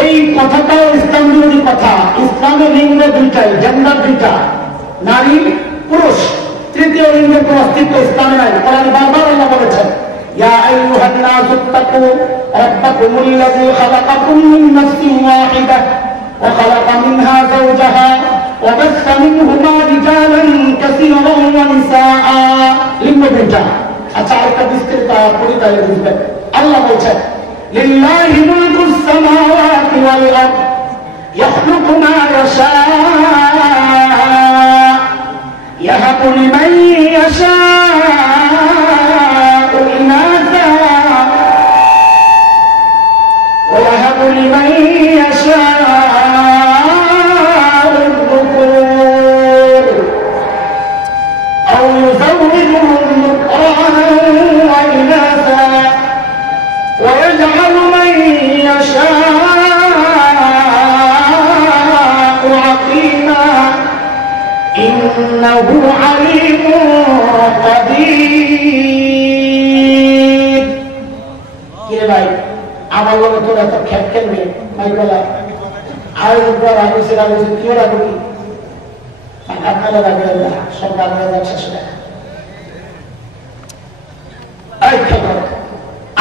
এই কথাটাও ইসলাম বিরোধী কথা। ইসলামের লিঙ্গ দুইটাই, জেন্ডার দুইটা, নারী পুরুষ। তৃতীয় লিঙ্গের কোন অস্তিত্ব ইসলামে নাই। কোরআনে বারবার আল্লাহ বলেছেন ইয়া আইয়ুহান নাসু তাকু রাব্বাকুমুল্লাযী খালাকাকুম মিন নাফসিন ওয়াহিদাহ ওয়া খালাকা মিনহা যাওজাহা ওয়া বাসসা মিনহুমা রিজালান কাসীরান ওয়া নিসাআ। লিঙ্গ দুইটা। আচ্ছা আরেকটা বিস্তারিত পড়ি তাহলে বুঝবেন। আল্লাহ বলেছেন লিল্লাহি মুলকুস সামাওয়াতি ওয়াল আরদ ইয়াখলুকু মা ইয়াশা يهب لمن يشاء إناثا ويهب لمن يشاء الذكور أو يزوجهم ذكرانا وإناثا ويجعل من يشاء عقيما إنه عليم قدير। কে ভাই আমার লোকে তোরা তো খেপ খেলবে ভাই বলা আর আগুসের আগুসে কি ওরা ঢুকি আপনারা লাগবে না সব লাগবে যাচ্ছে সেটা।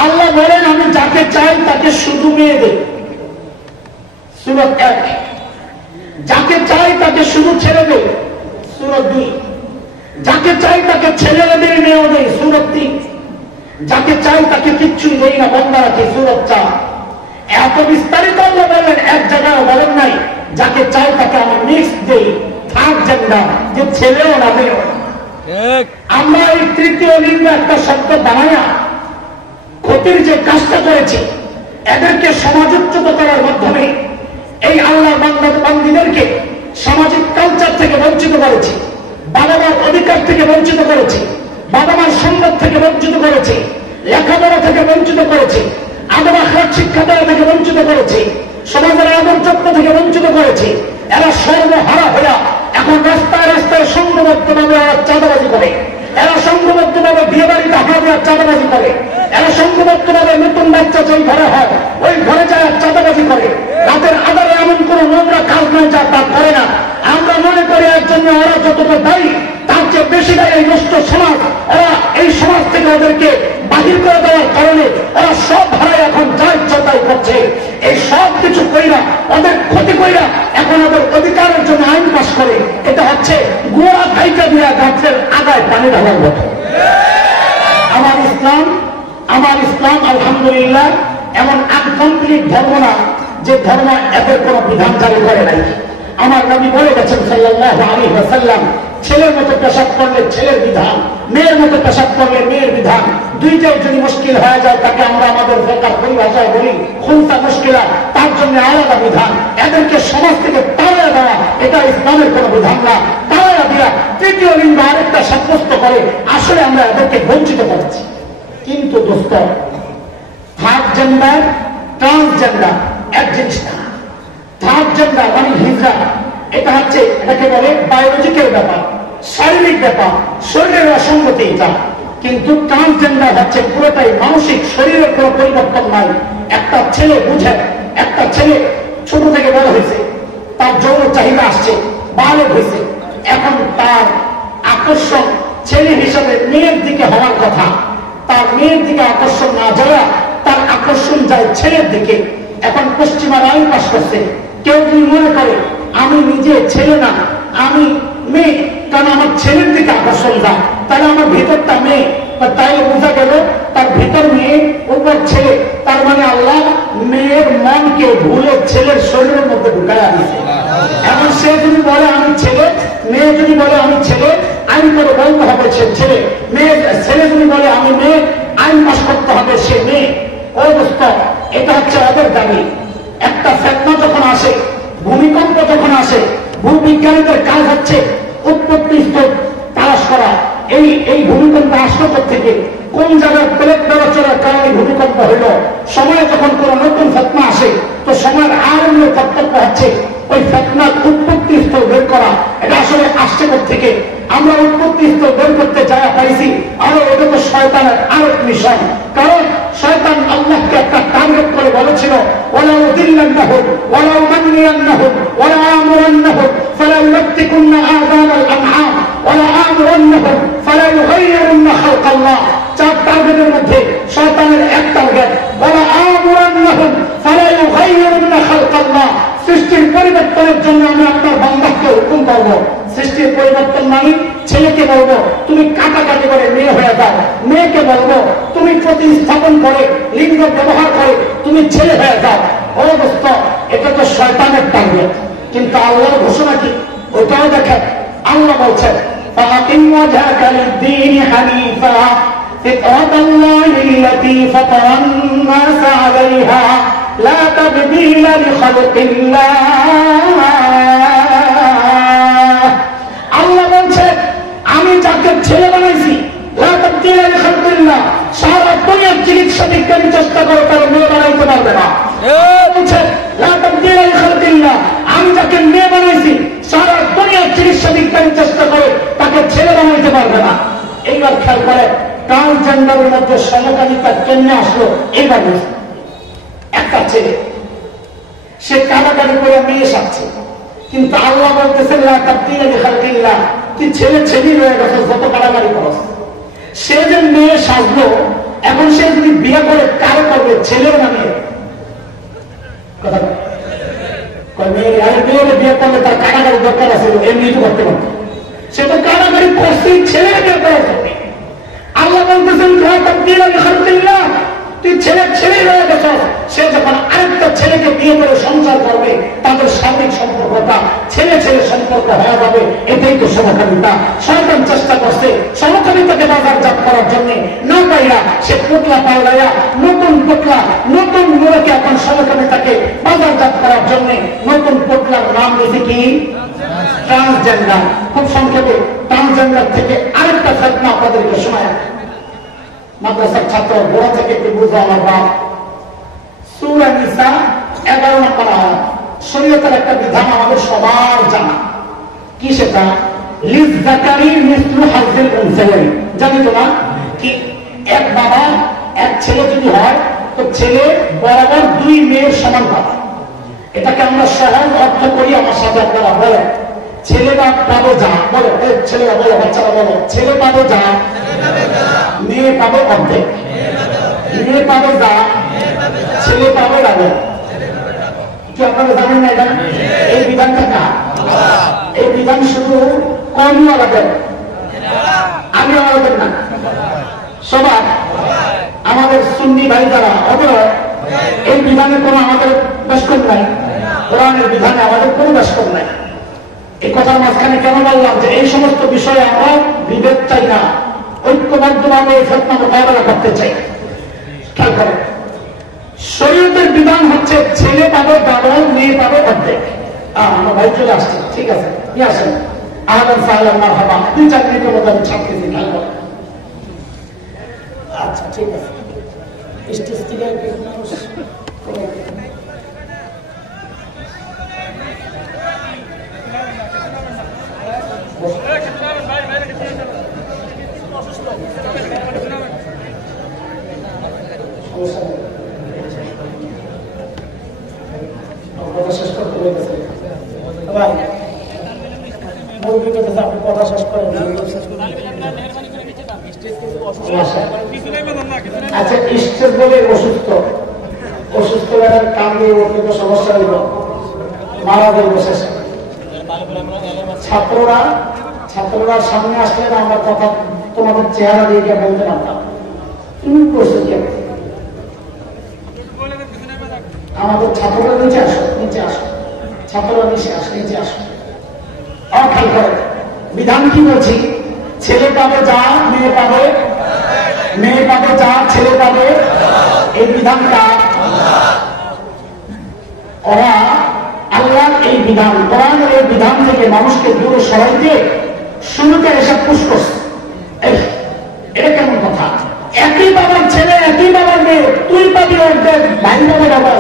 আল্লাহ বলেন আমি যাকে চাই তাকে শুধু মেয়ে দেই, সূরা 1। যাকে চাই তাকে শুধু ছেড়ে দেই, সূরা 2। যাকে চাই তাকে ছেড়ে দেই, মেয়েও দেই, সূরা 3। যাকে চাই তাকে কিচ্ছুই দেই না, বন্ধা রাখি, সূরা 4। এত বিস্তারিত আল্লাহ বলেন, এক জায়গায় বলেন নাই যাকে চাই তাকে আমি মিক্স দেই, থার্ড জেন্ডার, যে ছেলেও না মেয়েও। আমরা এই তৃতীয় লিঙ্গ একটা শব্দ বানাইয়া ক্ষতির যে কাজটা করেছি, এদেরকে সমাজোচ্যুত করার মাধ্যমে এই আল্লাহর বান্দাদেরকে সামাজিক কালচার থেকে বঞ্চিত করেছি, বাবা মার অধিকার থেকে বঞ্চিত করেছি, বাবা মার সম্পদ থেকে বঞ্চিত করেছি, লেখাপড়া থেকে বঞ্চিত করেছি, আদব আখলাক শিক্ষা দেওয়া থেকে বঞ্চিত করেছি, সমাজের আদর যত্ন থেকে বঞ্চিত করেছি। এরা সর্বহারা হইয়া এখন রাস্তায় রাস্তায় সংঘবদ্ধভাবে চাঁদাবাজি করে, এরা সংঘবদ্ধভাবে বিয়ে বাড়িতে হাত দেওয়ার চাঁদাবাজি করে, এরা সংঘবদ্ধভাবে নতুন বাচ্চা যেই ঘরে হয় ওই ঘরে যায় চাঁদাবাজি করে। রাতের আধারে এমন কোন নোংরা কাজ নয় যা তা করে না। আমরা মনে করি এর জন্য ওরা যতটা দায়ী তার চেয়ে বেশি দায়ী এই নষ্ট সমাজ। ওরা এই সমাজ থেকে ওদেরকে বাহির করে দেওয়ার কারণে ওরা সব ভাড়ায় এখন যা ইচ্ছা তাই করছে। এই সব কিছু কইরা ওদের ক্ষতি কইরা এখন ওদের অধিকারের জন্য আইন পাস করে। এটা হচ্ছে গোড়া খাইটা দিয়া গাছের আগায় পানি ঢালার মতো। আমার ইসলাম আলহামদুলিল্লাহ এমন আনকমপ্লিট ধর্ম না যে ধর্ম এদের কোন বিধান জারি করে নাই। আমার নবী বলে গেছেন সাল্লাল্লাহু আলাইহি ওয়াসাল্লাম, ছেলের মতো পেশাব করলে ছেলের বিধান, মেয়ের মতো পেশাব করলে মেয়ের বিধান। দুইটাই যদি মুশকিল হয়ে যায় তাকে আমরা আমাদের ফিকহ পরিভাষায় বলি খুনসা মুশকিলা, তার জন্য আলাদা বিধান। এদেরকে সমাজ থেকে তাড়িয়ে দেওয়া এটা ইসলামের কোন বিধান না। তাড়িয়ে দেওয়া তৃতীয় লিঙ্গ আরেকটা সাব্যস্ত করে আসলে আমরা এদেরকে বঞ্চিত করছি। কিন্তু দোস্ত, থার্ড জেন্ডার ট্রান্সজেন্ডার এক জিনিস না। থার্ড জেন্ডার মানে হিজড়া, এটা হচ্ছে এটাকে বলে বায়োলজিক্যাল ব্যাপার, শারীরিক ব্যাপার, শরীরের অসঙ্গতি। এটা কিন্তু ট্রান্সজেন্ডার হচ্ছে পুরোটাই মানসিক, শরীরের কোনো পরিবর্তন নাই। একটা ছেলে বুঝে, একটা ছেলে ছোট থেকে বড় হয়েছে, তার যৌন চাহিদা আসছে, বালক হয়েছে, এখন তার আকর্ষণ ছেলে হিসাবে মেয়ের দিকে হওয়ার কথা, তার মেয়ের দিকে আকর্ষণ না যায়, তার আকর্ষণ যায় ছেলের দিকে। এখন পশ্চিমা আইন পাস করছে, কেউ যদি মনে করে আমি নিজে ছেলে না, আমি মেয়ে, কারণ আমার ছেলের দিকে আকর্ষণ যায়, তাহলে আমার ভিতরটা মেয়ে, তাই বোঝা গেল তার ভিতর মেয়ে, উপর ছেলে। তার মানে আল্লাহ মেয়ের মনকে ভুলে ছেলের শরীরের মধ্যে ঢুকায় দিয়েছে। এখন সে যদি বলে আমি ছেলে, মেয়ে যদি বলে আমি ছেলে, আইন করে বলতে হবে সে ছেলে। মেয়ে ছেলে যদি বলে আমি মেয়ে, আইন পাস করতে হবে সে মেয়ে। অবস্থা এটা হচ্ছে ওদের দাবি। একটা ফেতনা যখন আসে, ভূমিকম্প যখন আসে, ভূবিজ্ঞানীদের কাজ হচ্ছে উৎপত্তি স্তর তালাশ করা। এই ভূমিকম্প আসলো থেকে, কোন জায়গার প্লেট নড়াচড়ার কারণে ভূমিকম্প হইল। সময়ে যখন কোন নতুন ফেতনা আসে, তো সময়ের আরম্ভ কর্তব্য হচ্ছে ওই ফেতনার উৎপত্তি স্তর বের করা। এটা আসলে আসছে থেকে আমরা উৎপত্তি স্তর বের করতে যাওয়া পাইছি, আরো এটা তো শয়তানের আরেক মিশন। কারণ শয়তান আল্লাহকে একটা টার্গেট করে বলেছিল, ওয়ালা উদিল্লান্নাহুম ওয়ালা উমান্নিয়ান্নাহুম ওয়ালা আমুরান্নাহুম ফালা ইউত্তিকুন্না আযানাল আনআম ওয়ালা আমুরান্নাহুম ফালা ইউগাইয়িরুন্না খালকাল্লাহ। চার টার্গেটের মধ্যে শয়তানের এক টার্গেট, ওয়ালা আমুরান্নাহুম ফালা ইউগাইয়িরুন্না খালকাল্লাহ। সৃষ্টির পরিবর্তনের জন্য আমি আপনার বান্দাকে হুকুম করবো। সৃষ্টির পরিবর্তন মানে ছেলেকে বলবো তুমি কাটাকাটি করে মেয়ে হয়ে যাও, মেয়েকে বলবো তুমি প্রতিস্থাপন করে লিঙ্গ ব্যবহার করে তুমি ছেলে হয়ে যাও। অবস্থ এটা তো শয়তানের টার্গেট, কিন্তু আল্লাহর ঘোষণা কি ওটাও দেখেন। আল্লাহ বলছেন ফাকিম ওয়াজহাকা লিদ-দীন হানিফা ফিতরাতাল্লাহি ফাতারান নাস আলাইহা লা তাবদীলা লিখালকিল্লাহ। আল্লাহ বলছেন আমি যাকে ছেলে বানাইছি, লা তাবদীলা লিখালকিল্লাহ, সারা দুনিয়ার চিকিৎসা বিজ্ঞানী চেষ্টা করে তার মেয়ে বানাইতে পারবে না। বলছেন লা তাবদীলা লিখালকিল্লাহ, আমি যাকে মেয়ে বানাইছি সারা দুনিয়ার চিকিৎসা বিজ্ঞানী চেষ্টা করে তাকে ছেলে বানাইতে পারবে না। এইবার খেয়াল করে ট্রান্সজেন্ডারের মধ্যে সমকামিতা কেমনে আসলো। এইবার একটা ছেলে সে কারাগারি করে মেয়ে সাজছে, কিন্তু আল্লাহ বলতেছেন লা তাবদীলা লিখালকিল্লাহ, তুই ছেলে ছেলেই রয়ে গেছে যত কারাগারি করস। সে যে মেয়ে সাজলো, এখন সে যদি বিয়ে করে কার করবে, ছেলের না মেয়ে? কথা মেয়ের বিয়ে করলে তার কারাগারি দরকার আছে, এমনি তো করতে পারত। সে তো কারাগারি করছেই ছেলের বিয়ে করার জন্য। আল্লাহ বলতেছেন লা তাবদীলা লিখালকিল্লাহ, তুই ছেলে ছেলেই রয়ে গেছ। সে যখন আরেকটা ছেলেকে বিয়ে করে সংসার করবে, তাদের সার্বিক সম্পর্কটা ছেলে ছেলে সম্পর্ক হয়ে যাবে। এটাই তো সমকামিতা। শয়তান চেষ্টা করছে সমকামিতাকে বাজারজাত করার জন্য, না পাইয়া সে পুতলা পাল্লাইয়া নতুন পুতলা, নতুন মুরকে এখন সমকামিতাকে বাজারজাত করার জন্য নতুন পুতলার নাম দিয়েছে কি ট্রান্সজেন্ডার। খুব সংক্ষেপে ট্রান্সজেন্ডার থেকে আরেকটা ফেতনা আপনাদেরকে শোনায়। মাদ্রাসার ছাত্র বড় থেকে একটু বুঝো আমার বাপ। সূরা নিসা 11 নম্বর আয়াত। শরীয়তের একটা বিধান আমাদের সবার জানা, কি সেটা? লিযযাকারি মিসলু হাযিল উনসায়াইন। জানি তো না কি এক বাবা এক ছেলে যদি হয়, তো ছেলে বরাবর দুই মেয়ের সমান পাবে। এটাকে আমরা সহজ অর্থ করি, আমার সাথে আপনারা বলেন ছেলে পাবে যা, বলো ছেলেরা বলো, বাচ্চারা বলো, ছেলে পাবে যা, মেয়ে পাবে অর্ধেক। মেয়ে পাবে যা, ছেলে পাবে ডাবল। কি আপনারা জানেন না এটা? এই বিধানটা কার? এই বিধান শুধু কমওয়ালাদের, আগেওয়ালাদের না, সবার। আমাদের সুন্নি ভাই যারা অবরোধ, এই বিধানে কোনো আমাদের বেশকম নাই, কোরআনের বিধানে আমাদের কোনো বেশকম নাই। এই কথার মাঝখানে কেন বললাম যে এই সমস্ত বিষয়ে আমরা বিভেদ চাই না, ঐক্যবদ্ধভাবে এই ফিতনা মোকাবেলা করতে চাই। খেয়াল করেন, শরীয়তের বিধান হচ্ছে ছেলে পাবে ডাবল, মেয়ে পাবে অর্ধেক। আমার ভাই চলে আসছে, ঠিক আছে, কি আসেন, আহলান সাহলান মারহাবা। 2-4 মিনিটের মধ্যে আমি ছাড়তেছি, খেয়াল করেন। আচ্ছা ঠিক আছে, স্টেজ থেকে অসুস্থ কথা শেষ করতে বলতেছে ভাই, আপনি কথা শেষ করেন। আচ্ছা, স্টেজ বলে অসুস্থ বেড়ার কামড়ে উঠলে তো সমস্যা হইল, মারা যাইব শেষে। ছাত্ররা সামনে আসলে না আমরা কথা তোমাদের চেহারা দিয়ে গিয়ে বলতে পারতাম, তুমি করছো কি? আমাদের ছাত্ররা নিচে আসো, ছাত্ররা নিচে আসো। খেয়াল করে বিধান কি বলছি, ছেলে পাবে যা মেয়ে পাবে, মেয়ে পাবে যা ছেলে পাবে, এই বিধানটা ওরা আল্লাহর এই বিধান, কোরআনের এই বিধান থেকে মানুষকে দূরে সরাইতে শুরুতে এসব পুশ করছে। এটা কেমন কথা? একই বাবার ছেলে একই বাবার মেয়ে, তুই পাবি অর্ধেক, ভাই পাবে বাবা,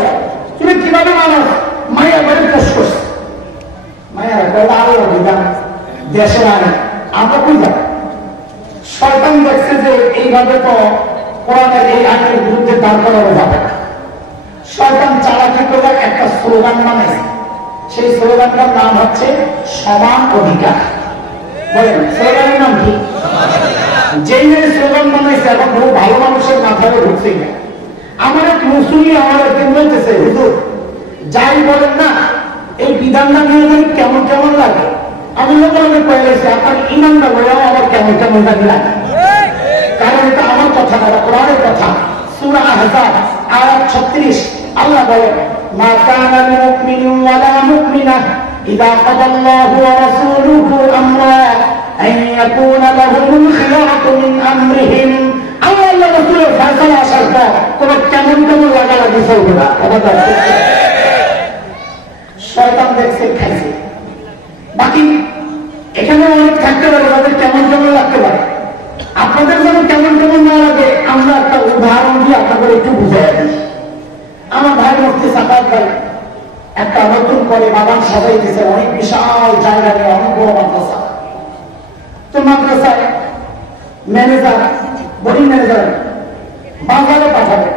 তুমি কিভাবে মানুষ মায়ের বাড়ি পুশ করছে। মায়ের আল্লাহর বিধান দেশের আইন, আমরা কই যাব? শয়তান দেখছে যে এইভাবে তো কোরআনের এই আইনের বিরুদ্ধে দাঁড় করানো যাবে না। শয়তান চালাকি করে একটা স্লোগান বানাইছে, সেই স্লোগানটার নাম হচ্ছে সমান অধিকার। বলেন স্লোগানের নাম কি? যেই স্লোগান বানাইছে এখন বহু ভালো মানুষের মাথায় ঢুকছে না। আমার এক মুসলিম আমার একদিন বলতেছে, হুজুর যাই বলেন না এই বিধানটা নিয়ে যদি কেমন কেমন লাগে, আমি লোকের পেয়েছি আপনার ইমানটা বলেও আমার কেমন কেমন লাগে, কারণ এটা আমার কথা না, কোরআনের কথা। সূরা আহজাব আয়াত 36 আল্লাহ বলেন, মা কানা লিল-মুমিনিন ওয়ালা মুমিনাহ ইযা কাদাল্লাহু ওয়া রাসূলুহু আমরা আন ইয়াকুনা লাহুমুল খিয়ারাতু মিন আমরিহিম। আল্লাহ আল্লাহ রাসূলের ফয়সালা আসার পর কোন কেমন কেমন লাগালাগি চলবে না। শয়তান দেখছে খাইছে, বাকি এখানে অনেক থাকতে পারে তাদের কেমন কেমন লাগতে পারে। আপনাদের যেন কেমন কেমন না লাগে আমরা একটা উদাহরণ দিয়ে আপনাদের একটু বুঝাই দিই। আমার ভাই মুফতি সাকাত ভাই একটা নতুন করে বাগান সাজাই দিয়েছে, অনেক বিশাল জায়গা নিয়ে, অনেক বড় মাদ্রাসা। তো মাদ্রাসায় ম্যানেজার, বডি ম্যানেজার বাজারে পাঠাবে,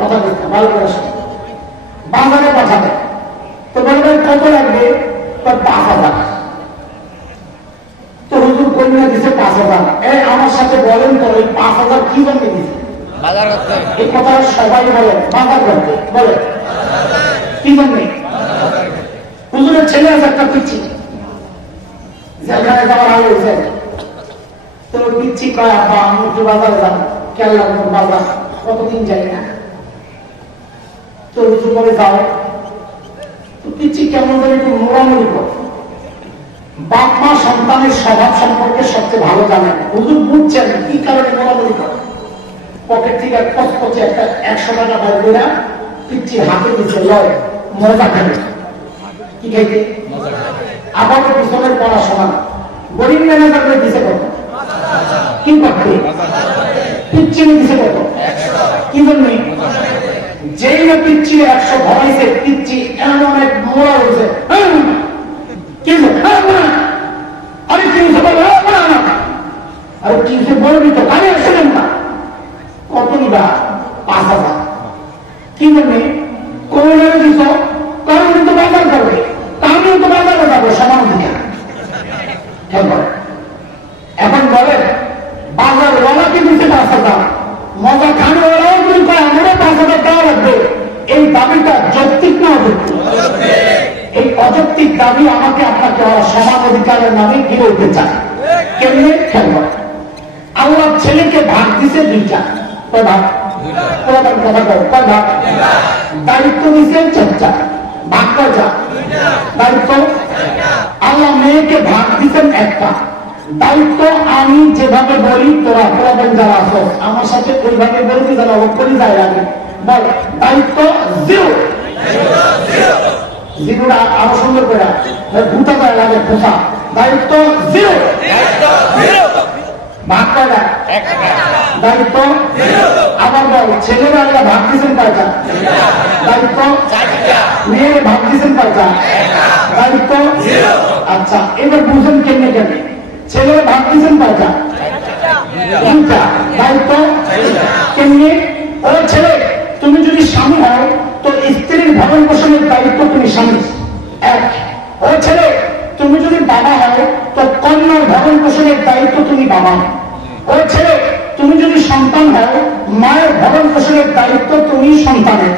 কথা বলতে ভালো করে বাজারে পাঠাবে। তো বলবেন কত লাগবে? 5,000। তো হুজুর কন্যা দিছে 5,000। আমার সাথে বলেন তো এই 5,000 কি জন্য দিছে? এই কথা সবাই বলেন, বাজার করতে বলে কি জন্য? হুজুরের ছেলে আছে একটা পিচ্ছি, যেখানে যাওয়ার আগে হয়েছে তো পিচ্ছি কয়, আব্বা আমি একটু বাজারে যাবো, কেল্লা বাজার কতদিন যাই না। তো হুজুর বলে যাও। পিচ্ছি কেমন করে একটু মোড়ামুড়ি করে, বাপ মা সন্তানের স্বভাব সম্পর্কে সবচেয়ে ভালো জানেন। হুজুর বুঝছেন কি কারণে মোড়ামুড়ি করে। পকেট থেকে কচকচে একটা 100 টাকা বাইর করে পিচ্ছি হাতে দিচ্ছে, লয় মজা খাবে। কি খাইতে? আবার পিছনের পড়াশোনা। গরিব ম্যানেজার দিছে কত? কি করতে? পিচ্ছি দিছে কত? কি জন্য? যেই না পিচ্ছি 100 ধরাইছে, পিচ্ছি এমন এক মোড়া হয়েছে, আরে কি বলবি তো গাড়ি আসলেন না, কত নিবা? 5,000। কি জন্য? কোন দিস? কারণ তো বাজার করবে, আমিও তো বাজারে যাবো সমান দিকে। এখন বলেন বাজার ওলা কি দিচ্ছে 5,000, মজা খানে ওরাও যদি কয় আমারও 5,000 দেওয়া লাগবে, এই দাবিটা যৌক্তিক না অযৌক্তিক? এই অযৌক্তিক দাবি আমাকে আপনাকে সমান অধিকারের নামে গিয়ে উঠতে চায়। কেমনে? খেলব আল্লাহ ছেলেকে ভাগ দিছে 2টা। কয় ভাগ? কয় ভাগ? দায়িত্ব দিছে 4টা। ভাগ কয়টা? দায়িত্ব। আল্লাহ মেয়েকে ভাগ দিচ্ছেন 1টা। দায়িত্ব আমি যেভাবে বলি তোরা প্রবলেম যারা আছো আমার সাথে ওইভাবে বলতে যারা করি যায় আগে বল, দায়িত্ব 0। জিরোটা আরো সুন্দর করে ভূতা যায় লাগে খোসা। দায়িত্ব 0। ভাগ কয়টা? দায়িত্ব। আবার বল ছেলেরা আল্লাহ ভাগ দিচ্ছেন কয়টা? দায়িত্ব। মেয়ে ভাগ দিচ্ছেন কয়টা? দায়িত্ব। আচ্ছা এবার বুঝেন কেমনে কেমনে? ছেলেরা ভাগ দিচ্ছেন কয়টা? 2টা। দায়িত্ব কেমনে? ও ছেলে, তুমি যদি স্বামী হও তো স্ত্রীর ভরণ পোষণের দায়িত্ব তুমি স্বামী এক। ও ছেলে, তুমি যদি বাবা হও তো কন্যার ভরণ পোষণের দায়িত্ব তুমি বাবা। ও ছেলে, তুমি যদি সন্তান হও মায়ের ভরণ পোষণের দায়িত্ব তুমি সন্তানের।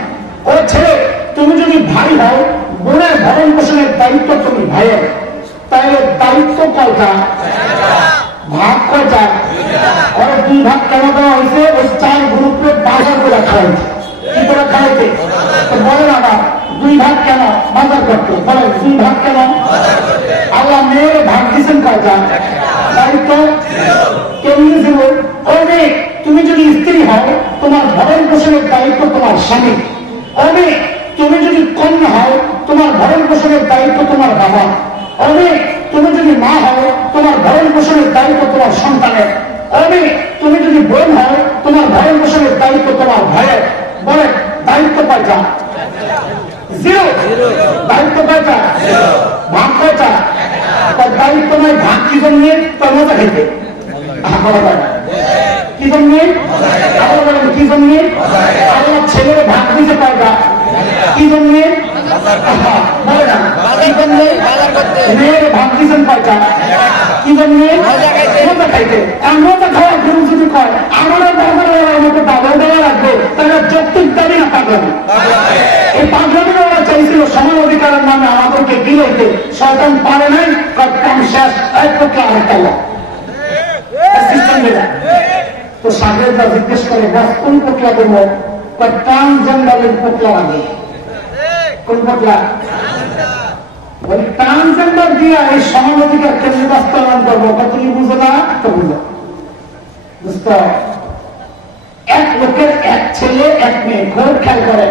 ও ছেলে, তুমি যদি ভাই হও বোনের ভরণ পোষণের দায়িত্ব তুমি ভাইয়ের। তাহলে দায়িত্ব কয়টা? ভাগ কয়টা? ওরা দুই ভাগ কেন দেওয়া হয়েছে? ওই 4 গ্রুপে বাজার করে খাওয়াইছে। কি করে খাওয়াইছে? বলেন আবার, দুই ভাগ কেন বাজার করতে? বলেন, দুই ভাগ কেন? আল্লাহ মেয়ের ভাগ দিচ্ছেন কয়টা? দায়িত্ব কেমনি ছিল? অনেক। তুমি যদি স্ত্রী হও তোমার ভরণ পোষণের দায়িত্ব তোমার স্বামী। অনেক। তুমি যদি কন্যা হও তোমার ভরণ পোষণের দায়িত্ব তোমার বাবা। অনেক। তুমি যদি মা হও তোমার ভরণ পোষণের দায়িত্ব তোমার সন্তানের। অনেক। তুমি যদি বোন হও তোমার ভরণ পোষণের দায়িত্ব তোমার ভাইয়ের। বলে দায়িত্ব কয়টা? 0। দায়িত্ব কয়টা? ভাগ কয়টা? দায়িত্ব নয়, ভাগ কি জন্য? তার মজা খেতে। কি জন্য? আবার বলেন কি জন্য? আল্লাহ ছেলের ভাগ দিতে পারবা কি জন্য? বলে না কি জন্য? মেয়ের ভাগ দিচ্ছেন কয়টা? কি জন্য? মজা খাইতে। আর মজা খাওয়ার গুরু যদি কয় আমারও বাবার মতো বাবার দেওয়া লাগবে, তাহলে যৌক্তিক দাবি না পাগলামি। এই পাগলামি ওরা চাইছিল সমান অধিকারের নামে আমাদেরকে গিলাইতে। শয়তান পারে নাই, কাম শেষ, এক পক্ষে আরেকটা সিস্টেম দেয়। তো সাগরেদরা জিজ্ঞেস করে, বাস কোন পোটলা দেবো? ট্রান্সজেন্ডারের পোটলা লাগে। কোন পোটলা? ট্রান্সজেন্ডার দিয়া এই সমান অধিকার কেন্দ্রে বাস্তবায়ন করবো। তুমি বুঝো না? তো বুঝো। বুঝত? এক লোকের এক ছেলে এক মেয়ে, খুব খেয়াল করে।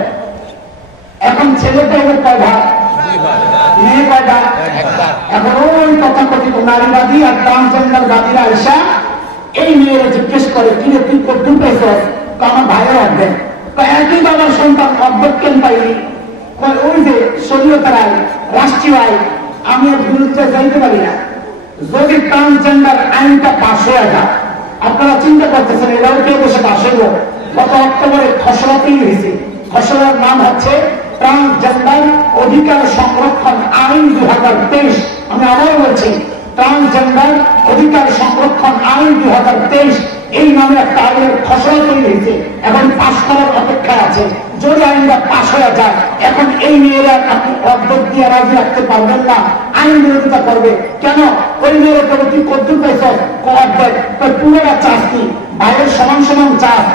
এখন ছেলেটা হলো কয় ভাগ? মেয়ে কয় ভাগ? এখন ওই তথাকথিত নারীবাদী আর ট্রান্সজেন্ডার বাদীরা আইসা এই মেয়েরা জিজ্ঞেস করে, কিরে তুই কদ্দুর পেয়েছ? আমার ভাইয়ের অর্ধেক। একই বাবার সন্তান অর্ধেক কেন পাইনি? ওই যে শরীয়তের আইন, রাষ্ট্রীয় আইন, আমি এর বিরুদ্ধে যাইতে পারি না। যদি ট্রান্সজেন্ডার আইনটা পাশ হয়ে যায়, আপনারা চিন্তা করতেছেন এরাও কেউ বসে পাশ হইব। গত অক্টোবরে খসড়া তৈরি হয়েছে। খসড়ার নাম হচ্ছে ট্রান্সজেন্ডার অধিকার সংরক্ষণ আইন 2023। আমি আবারও বলছি, ট্রান্সজেন্ডার অধিকার সংরক্ষণ আইন 2023 এই নামে একটা আইনের খসড়া তৈরি হয়েছে। এখন পাশ করার অপেক্ষা আছে। যদি আইনটা পাশ হয়ে যায়, এখন এই মেয়েরা আপনি অর্ধেক দিয়ে রাজি রাখতে পারবেন না, আইন বিরোধিতা করবে। কেন? ওই মেয়েরা কেবল তুই কদ্দুর পাইছ? অর্ধেক। পুরোটা চাষ কি? ভাইয়ের সমান সমান চাষ।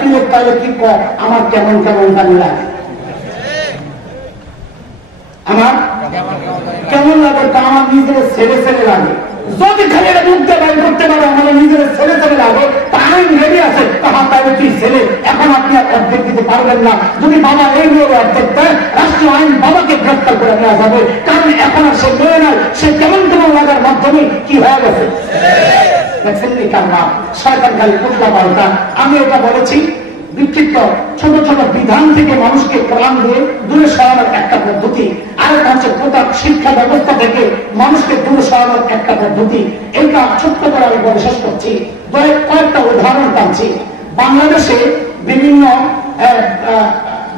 তুই তাহলে কি কর? আমার কেমন কেমন জানি লাগে। আমার কেমন লাগে? তা আমার নিজের ছেলে ছেলে লাগে। যদি খালি এটা মুখতে বাইর করতে পারে আমাদের নিজের ছেলে ছেলে লাগে, তা আইন রেডি আছে। তাহলে তুই ছেলে, এখন আপনি আর অর্ধেক দিতে পারবেন না। যদি বাবা এই মেয়ের অর্ধেক দেয়, রাষ্ট্রীয় আইন বাবাকে গ্রেফতার করে নেওয়া যাবে। কারণ এখন আর সে মেয়ে নয়, সে কেমন কেমন লাগার মাধ্যমে কি হয়ে গেছে। দেখছেন নি কারণ শয়তান খালি পুতলা পাল্টা। আমি এটা বলেছি, বিক্ষিপ্ত ছোট ছোট বিধান থেকে মানুষকে কোরআন দিয়ে দূরে সরানোর একটা পদ্ধতি, আরেকটা হচ্ছে গোটা শিক্ষা ব্যবস্থা থেকে মানুষকে দূরে সরানোর একটা পদ্ধতি। এইটা ছোট্ট করে আমি বলে শেষ করছি। কয়েকটা উদাহরণ টানছি। বাংলাদেশে বিভিন্ন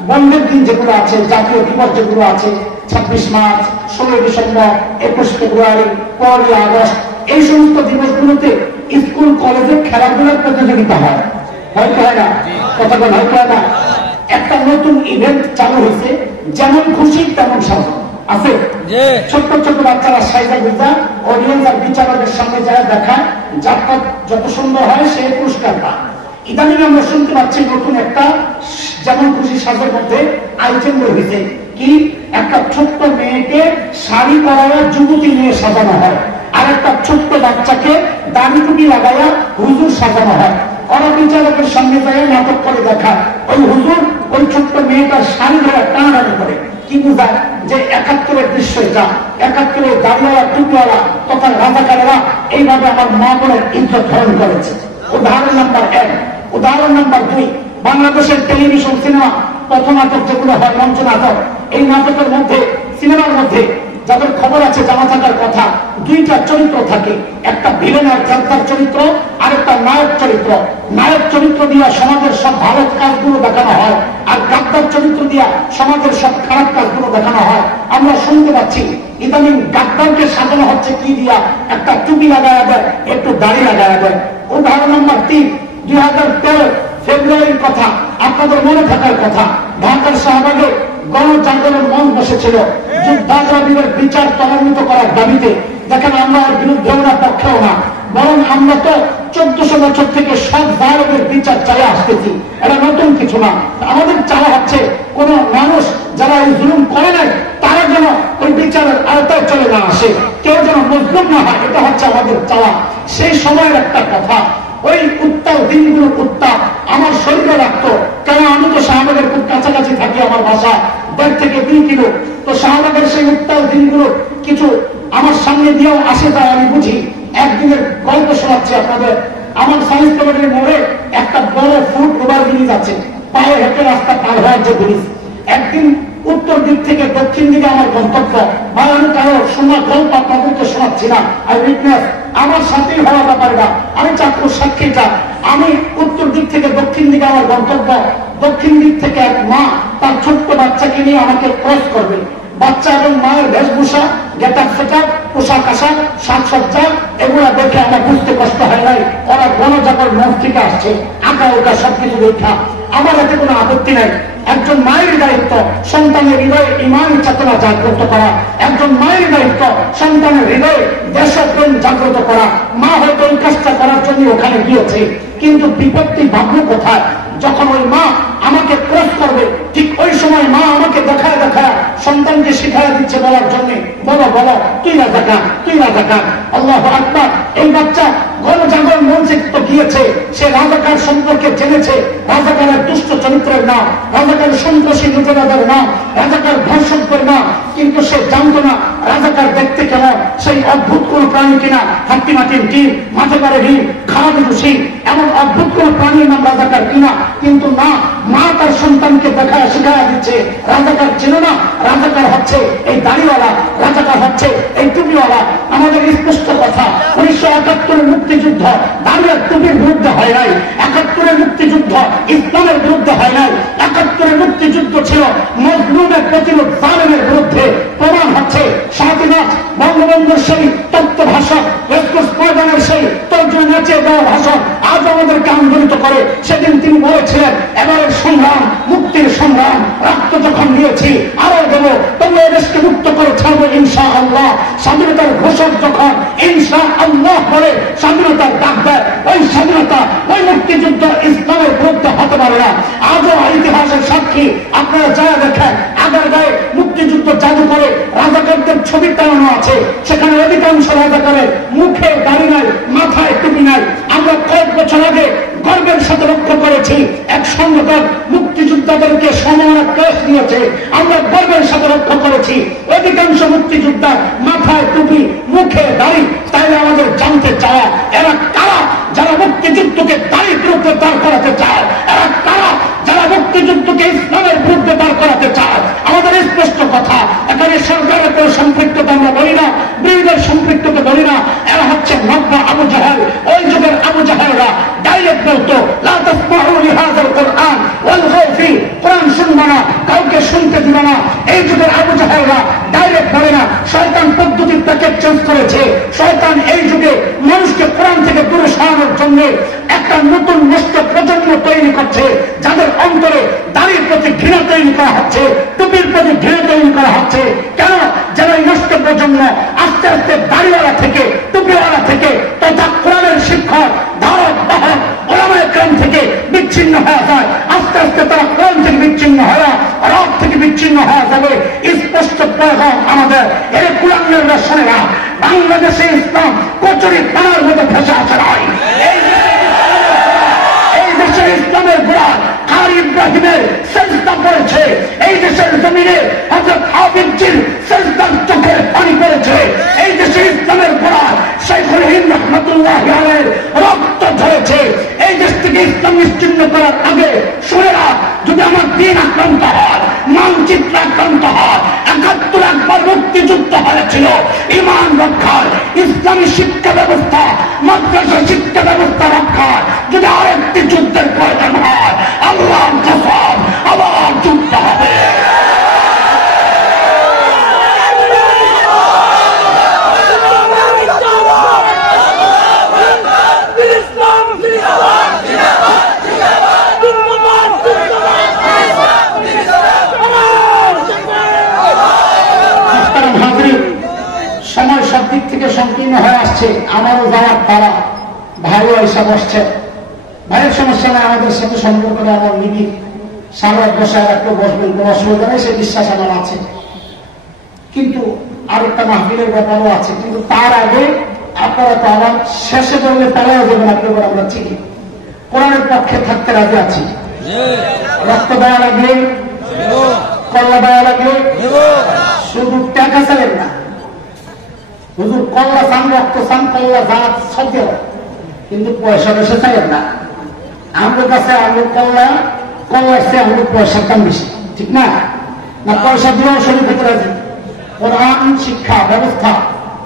বন্ধের দিন যেগুলো আছে, জাতীয় দিবস যেগুলো আছে, 26 মার্চ, 16 ডিসেম্বর, 21 ফেব্রুয়ারি, 15 আগস্ট, এই সমস্ত দিবসগুলোতে স্কুল কলেজে খেলাধুলার প্রতিযোগিতা হয়। হয়তো হয় না? কতক্ষণ হয়তো হয় না? একটা নতুন ইভেন্ট চালু হয়েছে, যেমন খুশি তেমন শাসন আছে। ছোট্ট ছোট্ট বাচ্চারা সাইজা গুজা অডিয়েন্স আর বিচারকের সামনে যায় দেখায়, যাত্রা যত সুন্দর হয় সে পুরস্কার পায়। ইদানিং আমরা শুনতে পাচ্ছি নতুন একটা যেমন খুশি সাজের মধ্যে আইটেম রয়েছে কি, একটা ছোট্ট মেয়েকে শাড়ি পরায়া যুবতী নিয়ে সাজানো হয়, আর একটা ছোট্ট বাচ্চাকে দাড়ি টুপি লাগাইয়া হুজুর সাজানো হয়। ওরা বিচারকের সঙ্গে যায় নাটক করে দেখায়, ওই হুজুর ওই ছোট্ট মেয়েটার শাড়ি ধরে টানাটানি করে। কি বোঝায়? যে 71-এর দৃশ্য এটা। 71-এর দাড়িওয়ালা টুপিওয়ালা তথা রাজাকারেরা এইভাবে আমার মা বোনের ইজ্জত হরণ করেছে। উদাহরণ নাম্বার 1। উদাহরণ নাম্বার 2, বাংলাদেশের টেলিভিশন সিনেমা পথনাটক যেগুলো হয়, মঞ্চ নাটক, এই নাটকের মধ্যে সিনেমার মধ্যে যাদের খবর আছে জানা থাকার কথা, দুইটা চরিত্র থাকে, একটা ভিলেন আর গাদ্দার চরিত্র, আর একটা নায়ক চরিত্র। নায়ক চরিত্র দিয়া সমাজের সব ভালো কাজগুলো দেখানো হয়, আর গাদ্দার চরিত্র দিয়া সমাজের সব খারাপ কাজগুলো দেখানো হয়। আমরা শুনতে পাচ্ছি ইদানিং গাদ্দারকে সাজানো হচ্ছে কি দিয়া, একটা টুপি লাগায়া দেয়, একটু দাড়ি লাগায়া দেয়। উদাহরণ নম্বর 3, 2013 ফেব্রুয়ারির কথা, আপনাদের মনে থাকার কথা, ঢাকার শাহবাগে গণজাগরণ মঞ্চ বসেছিল যুদ্ধাপরাধীদের বিচার ত্বরান্বিত করার দাবিতে। দেখেন, আমরা এর বিরুদ্ধেও না পক্ষেও না, বরং আমরা তো 1400 বছর থেকে সব জালেমের বিচার চালিয়ে আসতেছি, এটা নতুন কিছু না। আমাদের চাওয়া হচ্ছে কোন মানুষ যারা এই জুলুম করে নাই তারা যেন ওই বিচারের আওতায় চলে না আসে, কেউ যেন মজলুম না হয়, এটা হচ্ছে আমাদের চাওয়া। সেই সময়ের একটা কথা, ওই উত্তাল দিনগুলোর উত্তাপ আমার শরীরে রাখতো। কেন, আমি তো শাহবাগের খুব কাছাকাছি থাকি, আমার বাসা 1.5 থেকে 2 কিলো। তো শাহবাগের সেই উত্তাল দিনগুলো কিছু আমার সামনে দিয়েও আসে, তাই আমি বুঝি। একদিনের গল্প শোনাচ্ছি আপনাদের। আমার সায়েন্স কলেজের মোড়ে একটা বড় ফুড ওভার ব্রিজ আছে, পায়ে হেঁটে রাস্তা পার হওয়ার যে ব্রিজ। একদিন উত্তর দিক থেকে দক্ষিণ দিকে আমার গন্তব্য, ভাই আমি কারো শোনা গল্প আপনাদেরকে শোনাচ্ছি না, আই উইটনেস, আমার সাথেই হওয়া ব্যাপারে না, আমি চাক্ষুষ সাক্ষীটা। আমি উত্তর দিক থেকে দক্ষিণ দিকে আমার গন্তব্য, দক্ষিণ দিক থেকে এক মা তার ছোট্ট বাচ্চাকে নিয়ে আমাকে ক্রস করবে। বাচ্চা এবং মায়ের বেশভূষা, গেটার সেটার, পোশাক আশাক, সাজসজ্জা, এগুলা দেখে আমার বুঝতে কষ্ট হয় নাই ওরা গণজাগরণ মঞ্চ থেকে আসছে, আঁকা ওটা সবকিছু দেখা। আমার এতে কোনো আপত্তি নাই। একজন মায়ের দায়িত্ব সন্তানের হৃদয়ে ঈমান চেতনা জাগ্রত করা, একজন মায়ের দায়িত্ব সন্তানের হৃদয়ে দেশপ্রেম জাগ্রত করা। মা হয়তো এই কাজটা করার জন্য ওখানে গিয়েছে, কিন্তু বিপত্তি ভাবলো কোথায়? যখন ওই মা আমাকে ক্রস করবে, ঠিক ওই সময় মা আমাকে দেখায় দেখায় সন্তানকে শিখায় দিচ্ছে বলার জন্য, বলো বলো তুই রাজাকার, তুই রাজাকার। আল্লাহু আকবার। এই বাচ্চা গণজাগরণ মঞ্চে তো গিয়েছে, সে রাজাকার সম্পর্কে জেনেছে, রাজাকারের দুষ্ট চরিত্রের নাম, রাজাকার সন্ত্রাসী নেতাদের নাম, রাজাকার ধর্ষকদের নাম, কিন্তু সে জানতো না রাজাকার দেখতে কেমন, সেই অদ্ভুত কোন প্রাণী কিনা, হাত্তি মাটির ডিম, মাঠে পারে ডিম, খারাপ খুশি, এমন অদ্ভুত কোন প্রাণীর নাম রাজাকার কিনা। কিন্তু না, মা তার সন্তানকে দেখায় শিখায় দিচ্ছে রাজাকার চেনো না, রাজাকার হচ্ছে এই দাড়িওয়ালা, রাজাকার হচ্ছে এই টুপিওয়ালা। আমাদের স্পষ্ট কথা, 1971 মুক্তিযুদ্ধ দাড়িয়ার টুপির বিরুদ্ধে হয় নাই, 71 মুক্তিযুদ্ধ ইসলামের বিরুদ্ধে হয় নাই, 71 মুক্তিযুদ্ধ ছিল মজলুমের প্রতিরোধ, জালেমের বিরুদ্ধে। প্রমাণ হচ্ছে 7 মার্চ বঙ্গবন্ধুর সেই তত্ত্ব ভাষণ, রেসকোর্স ময়দানের সেই তর্জমা নেচে দেওয়া ভাষণ আজ আমাদেরকে আন্দোলিত করে। সেদিন তিনি বলেছিলেন, এবারের সংগ্রাম মুক্তির সংগ্রাম, রক্ত যখন নিয়েছি আরো দেবো, তবে দেশকে মুক্ত করে ছাড়বো ইনশা আল্লাহ। স্বাধীনতার ঘোষক যখন ইনশা আল্লাহ বলে স্বাধীনতার ডাক দেয়, ওই স্বাধীনতা, ওই মুক্তিযুদ্ধ ইসলামের বিরুদ্ধে হতে পারে না। আজও ইতিহাসের সাক্ষী আপনারা যা দেখেন, আগের গায়ে মুক্তিযুদ্ধ জাদু করে রাজাকারদের ছবি টানানো আছে, সেখানে অধিকাংশ রাজাকারের মুখে দাড়ি নাই, মাথায় টুপি নাই। আমরা কয়েক বছর আগে গর্বের সাথে লক্ষ্য করেছি, এক সংগঠন মুক্তিযোদ্ধাদেরকে সম্মানের ক্রেস্ট দিয়েছে, আমরা গর্বের সাথে লক্ষ্য করেছি অধিকাংশ মুক্তিযোদ্ধার মাথায় টুপি, মুখে দাড়ি। তাইলে আমাদের জানতে চায় এরা কারা যারা মুক্তিযুদ্ধকে দাড়ির বিরুদ্ধে দাঁড় করাতে চায়, এরা কারা যারা মুক্তিযুদ্ধকে ইসলামের বিরুদ্ধে দাঁড় করাতে চায়। আমাদের স্পষ্ট কথা, এখানে সরকারের কোনো সম্পৃক্ততা আমরা বলি না, বিরোধীদের সম্পৃক্ততা বলি না। এরা হচ্ছে নব্বা আবু জাহেল, ওই যুগের আবু জাহেলরা ডাইরেক্ট বলতো লা তাসমাউ লিহাযাল কুরআন ওয়ালগাউ ফি, কোরআন শুনবে না, কাউকে শুনতে দিবে না। এই যুগের আবু জাহেলরা ডাইরেক্ট বলে না, শয়তান পদ্ধতির প্যাকেট চেঞ্জ করেছে। শয়তান এই যুগে মানুষকে কোরআন থেকে দূরে সরানোর জন্য একটা নতুন নষ্ট প্রজন্ম তৈরি করছে, যাদের অন্তরে দাড়ির প্রতি ঘৃণা তৈরি করা হচ্ছে, টুপির প্রতি ঘৃণা তৈরি করা হচ্ছে। কেন? যেন এই নষ্ট প্রজন্ম আস্তে আস্তে দাড়িওয়ালা থেকে, টুপিওয়ালা থেকে তথা কোরআনের শিক্ষক, ধারক বাহক ওলামায়ে কেরাম থেকে বিচ্ছিন্ন হয়ে যায়। আস্তে আস্তে তারা কোরআন থেকে বিচ্ছিন্ন হয়ে, রব থেকে বিচ্ছিন্ন হয়ে যাবে। স্পষ্ট পয়গাম আমাদের, এই কোরআনের শোনেরা, বাংলাদেশে ইসলাম কচুরি পানার মতো ভেসে আসে নয়। এই দেশের ইসলামের গোড়া কারি ইব্রাহিমের সেজদা পড়েছে, এই দেশের জমিনে হযরত হাফিজজির সেজদার চোখের পানি পড়েছে। এই দেশের ইসলামের গোড়া শাইখুল হিন্দ রাহমাতুল্লাহি আলাইহির রক্ত ঝরেছে। এই দেশ থেকে ইসলাম নিশ্চিহ্ন করার আগে শুনেরা, যদি আমার দিন আক্রান্ত হয়, মানচিত্র আক্রান্ত হয়, 71 একবার মুক্তিযুদ্ধ হয় কোরআন রক্ষায়, ইসলামী শিক্ষা ব্যবস্থা, মাদ্রাসা শিক্ষা ব্যবস্থা রক্ষায় যদি আরেকটি যুদ্ধের প্রয়োজন হয়, আল্লাহর কসম আবার যুদ্ধ হবে। সময় সব দিক থেকে সংকীর্ণ হয়ে আসছে, আমারও যাওয়ার তারা, ভাইও এসে বসছে। ভাইয়ের সমস্যা নেই, আমাদের সাথে সম্পর্ক আমার নিবিড়, সামনে বসায় রাখতে বসবেন, কোনো অসুবিধা নেই, সে বিশ্বাস আমার আছে। কিন্তু আরেকটা মাহফিলের ব্যাপারও আছে, কিন্তু তার আগে আপনারা তো আবার শেষে বললে তারাও দেবেন, আপনাদের আমরা চিনি। কোরআনের পক্ষে থাকতে রাজি আছি, রক্ত দেওয়া লাগলে, কল্লা দেওয়া লাগলে, শুধু টাকা চাইলেন না, হুজুর কল্লা চান, রক্ত চান, কল্লা জাত সব দেব, কিন্তু পয়সা বেশি চাইলেন না। আমাদের কাছে আলু কল্লা চেয়ে আমাদের পয়সার দাম বেশি, ঠিক না? না পয়সা দিয়েও শরীর ভেতরে রাজি। কোরআন শিক্ষা ব্যবস্থা,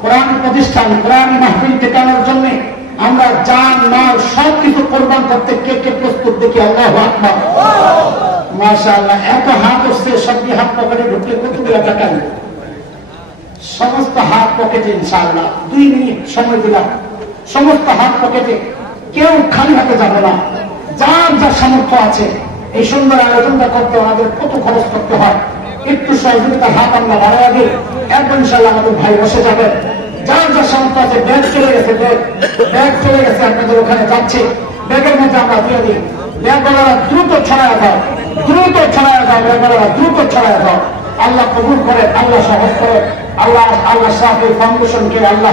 কোরআন প্রতিষ্ঠান, কোরআন মাহফিল টেকানোর জন্য আমরা জান মাল সব কিছু কোরবান করতে কে কে প্রস্তুত দেখি। আল্লাহু আকবার, মাশাআল্লাহ। এত হাত উঠছে, সবটি হাত পকেটে ঢুকলে কতগুলো টাকা নেই? সমস্ত হাত পকেটে ইনশাআল্লাহ 2 মিনিট সময় দিলাম, সমস্ত হাত পকেটে, কেউ খালি হাতে যাবে না। যার যা সামর্থ্য আছে, এই সুন্দর আয়োজনটা করতে আমাদের কত খরচ করতে হয়, একটু সহযোগিতার হাত আমরা বাড়াইয়া দিই, একদম ইনশাআল্লাহ আমাদের ভাই বসে যাবে। যার যা সামর্থ্য আছে, ব্যাগ চলে গেছে, ব্যাগ চলে গেছে, আপনাদের ওখানে যাচ্ছে, ব্যাগের মধ্যে আমরা দিয়ে দিই। ব্যাগওয়ালারা দ্রুত ছড়ায় দাও, দ্রুত ছড়ায় দাও, ব্যাগওয়ালারা দ্রুত ছড়ায় দাও। আল্লাহ কবুল করে, আল্লাহ সহজ করে, আল্লাহ শাহ ফাউন্ডেশনকে আল্লাহ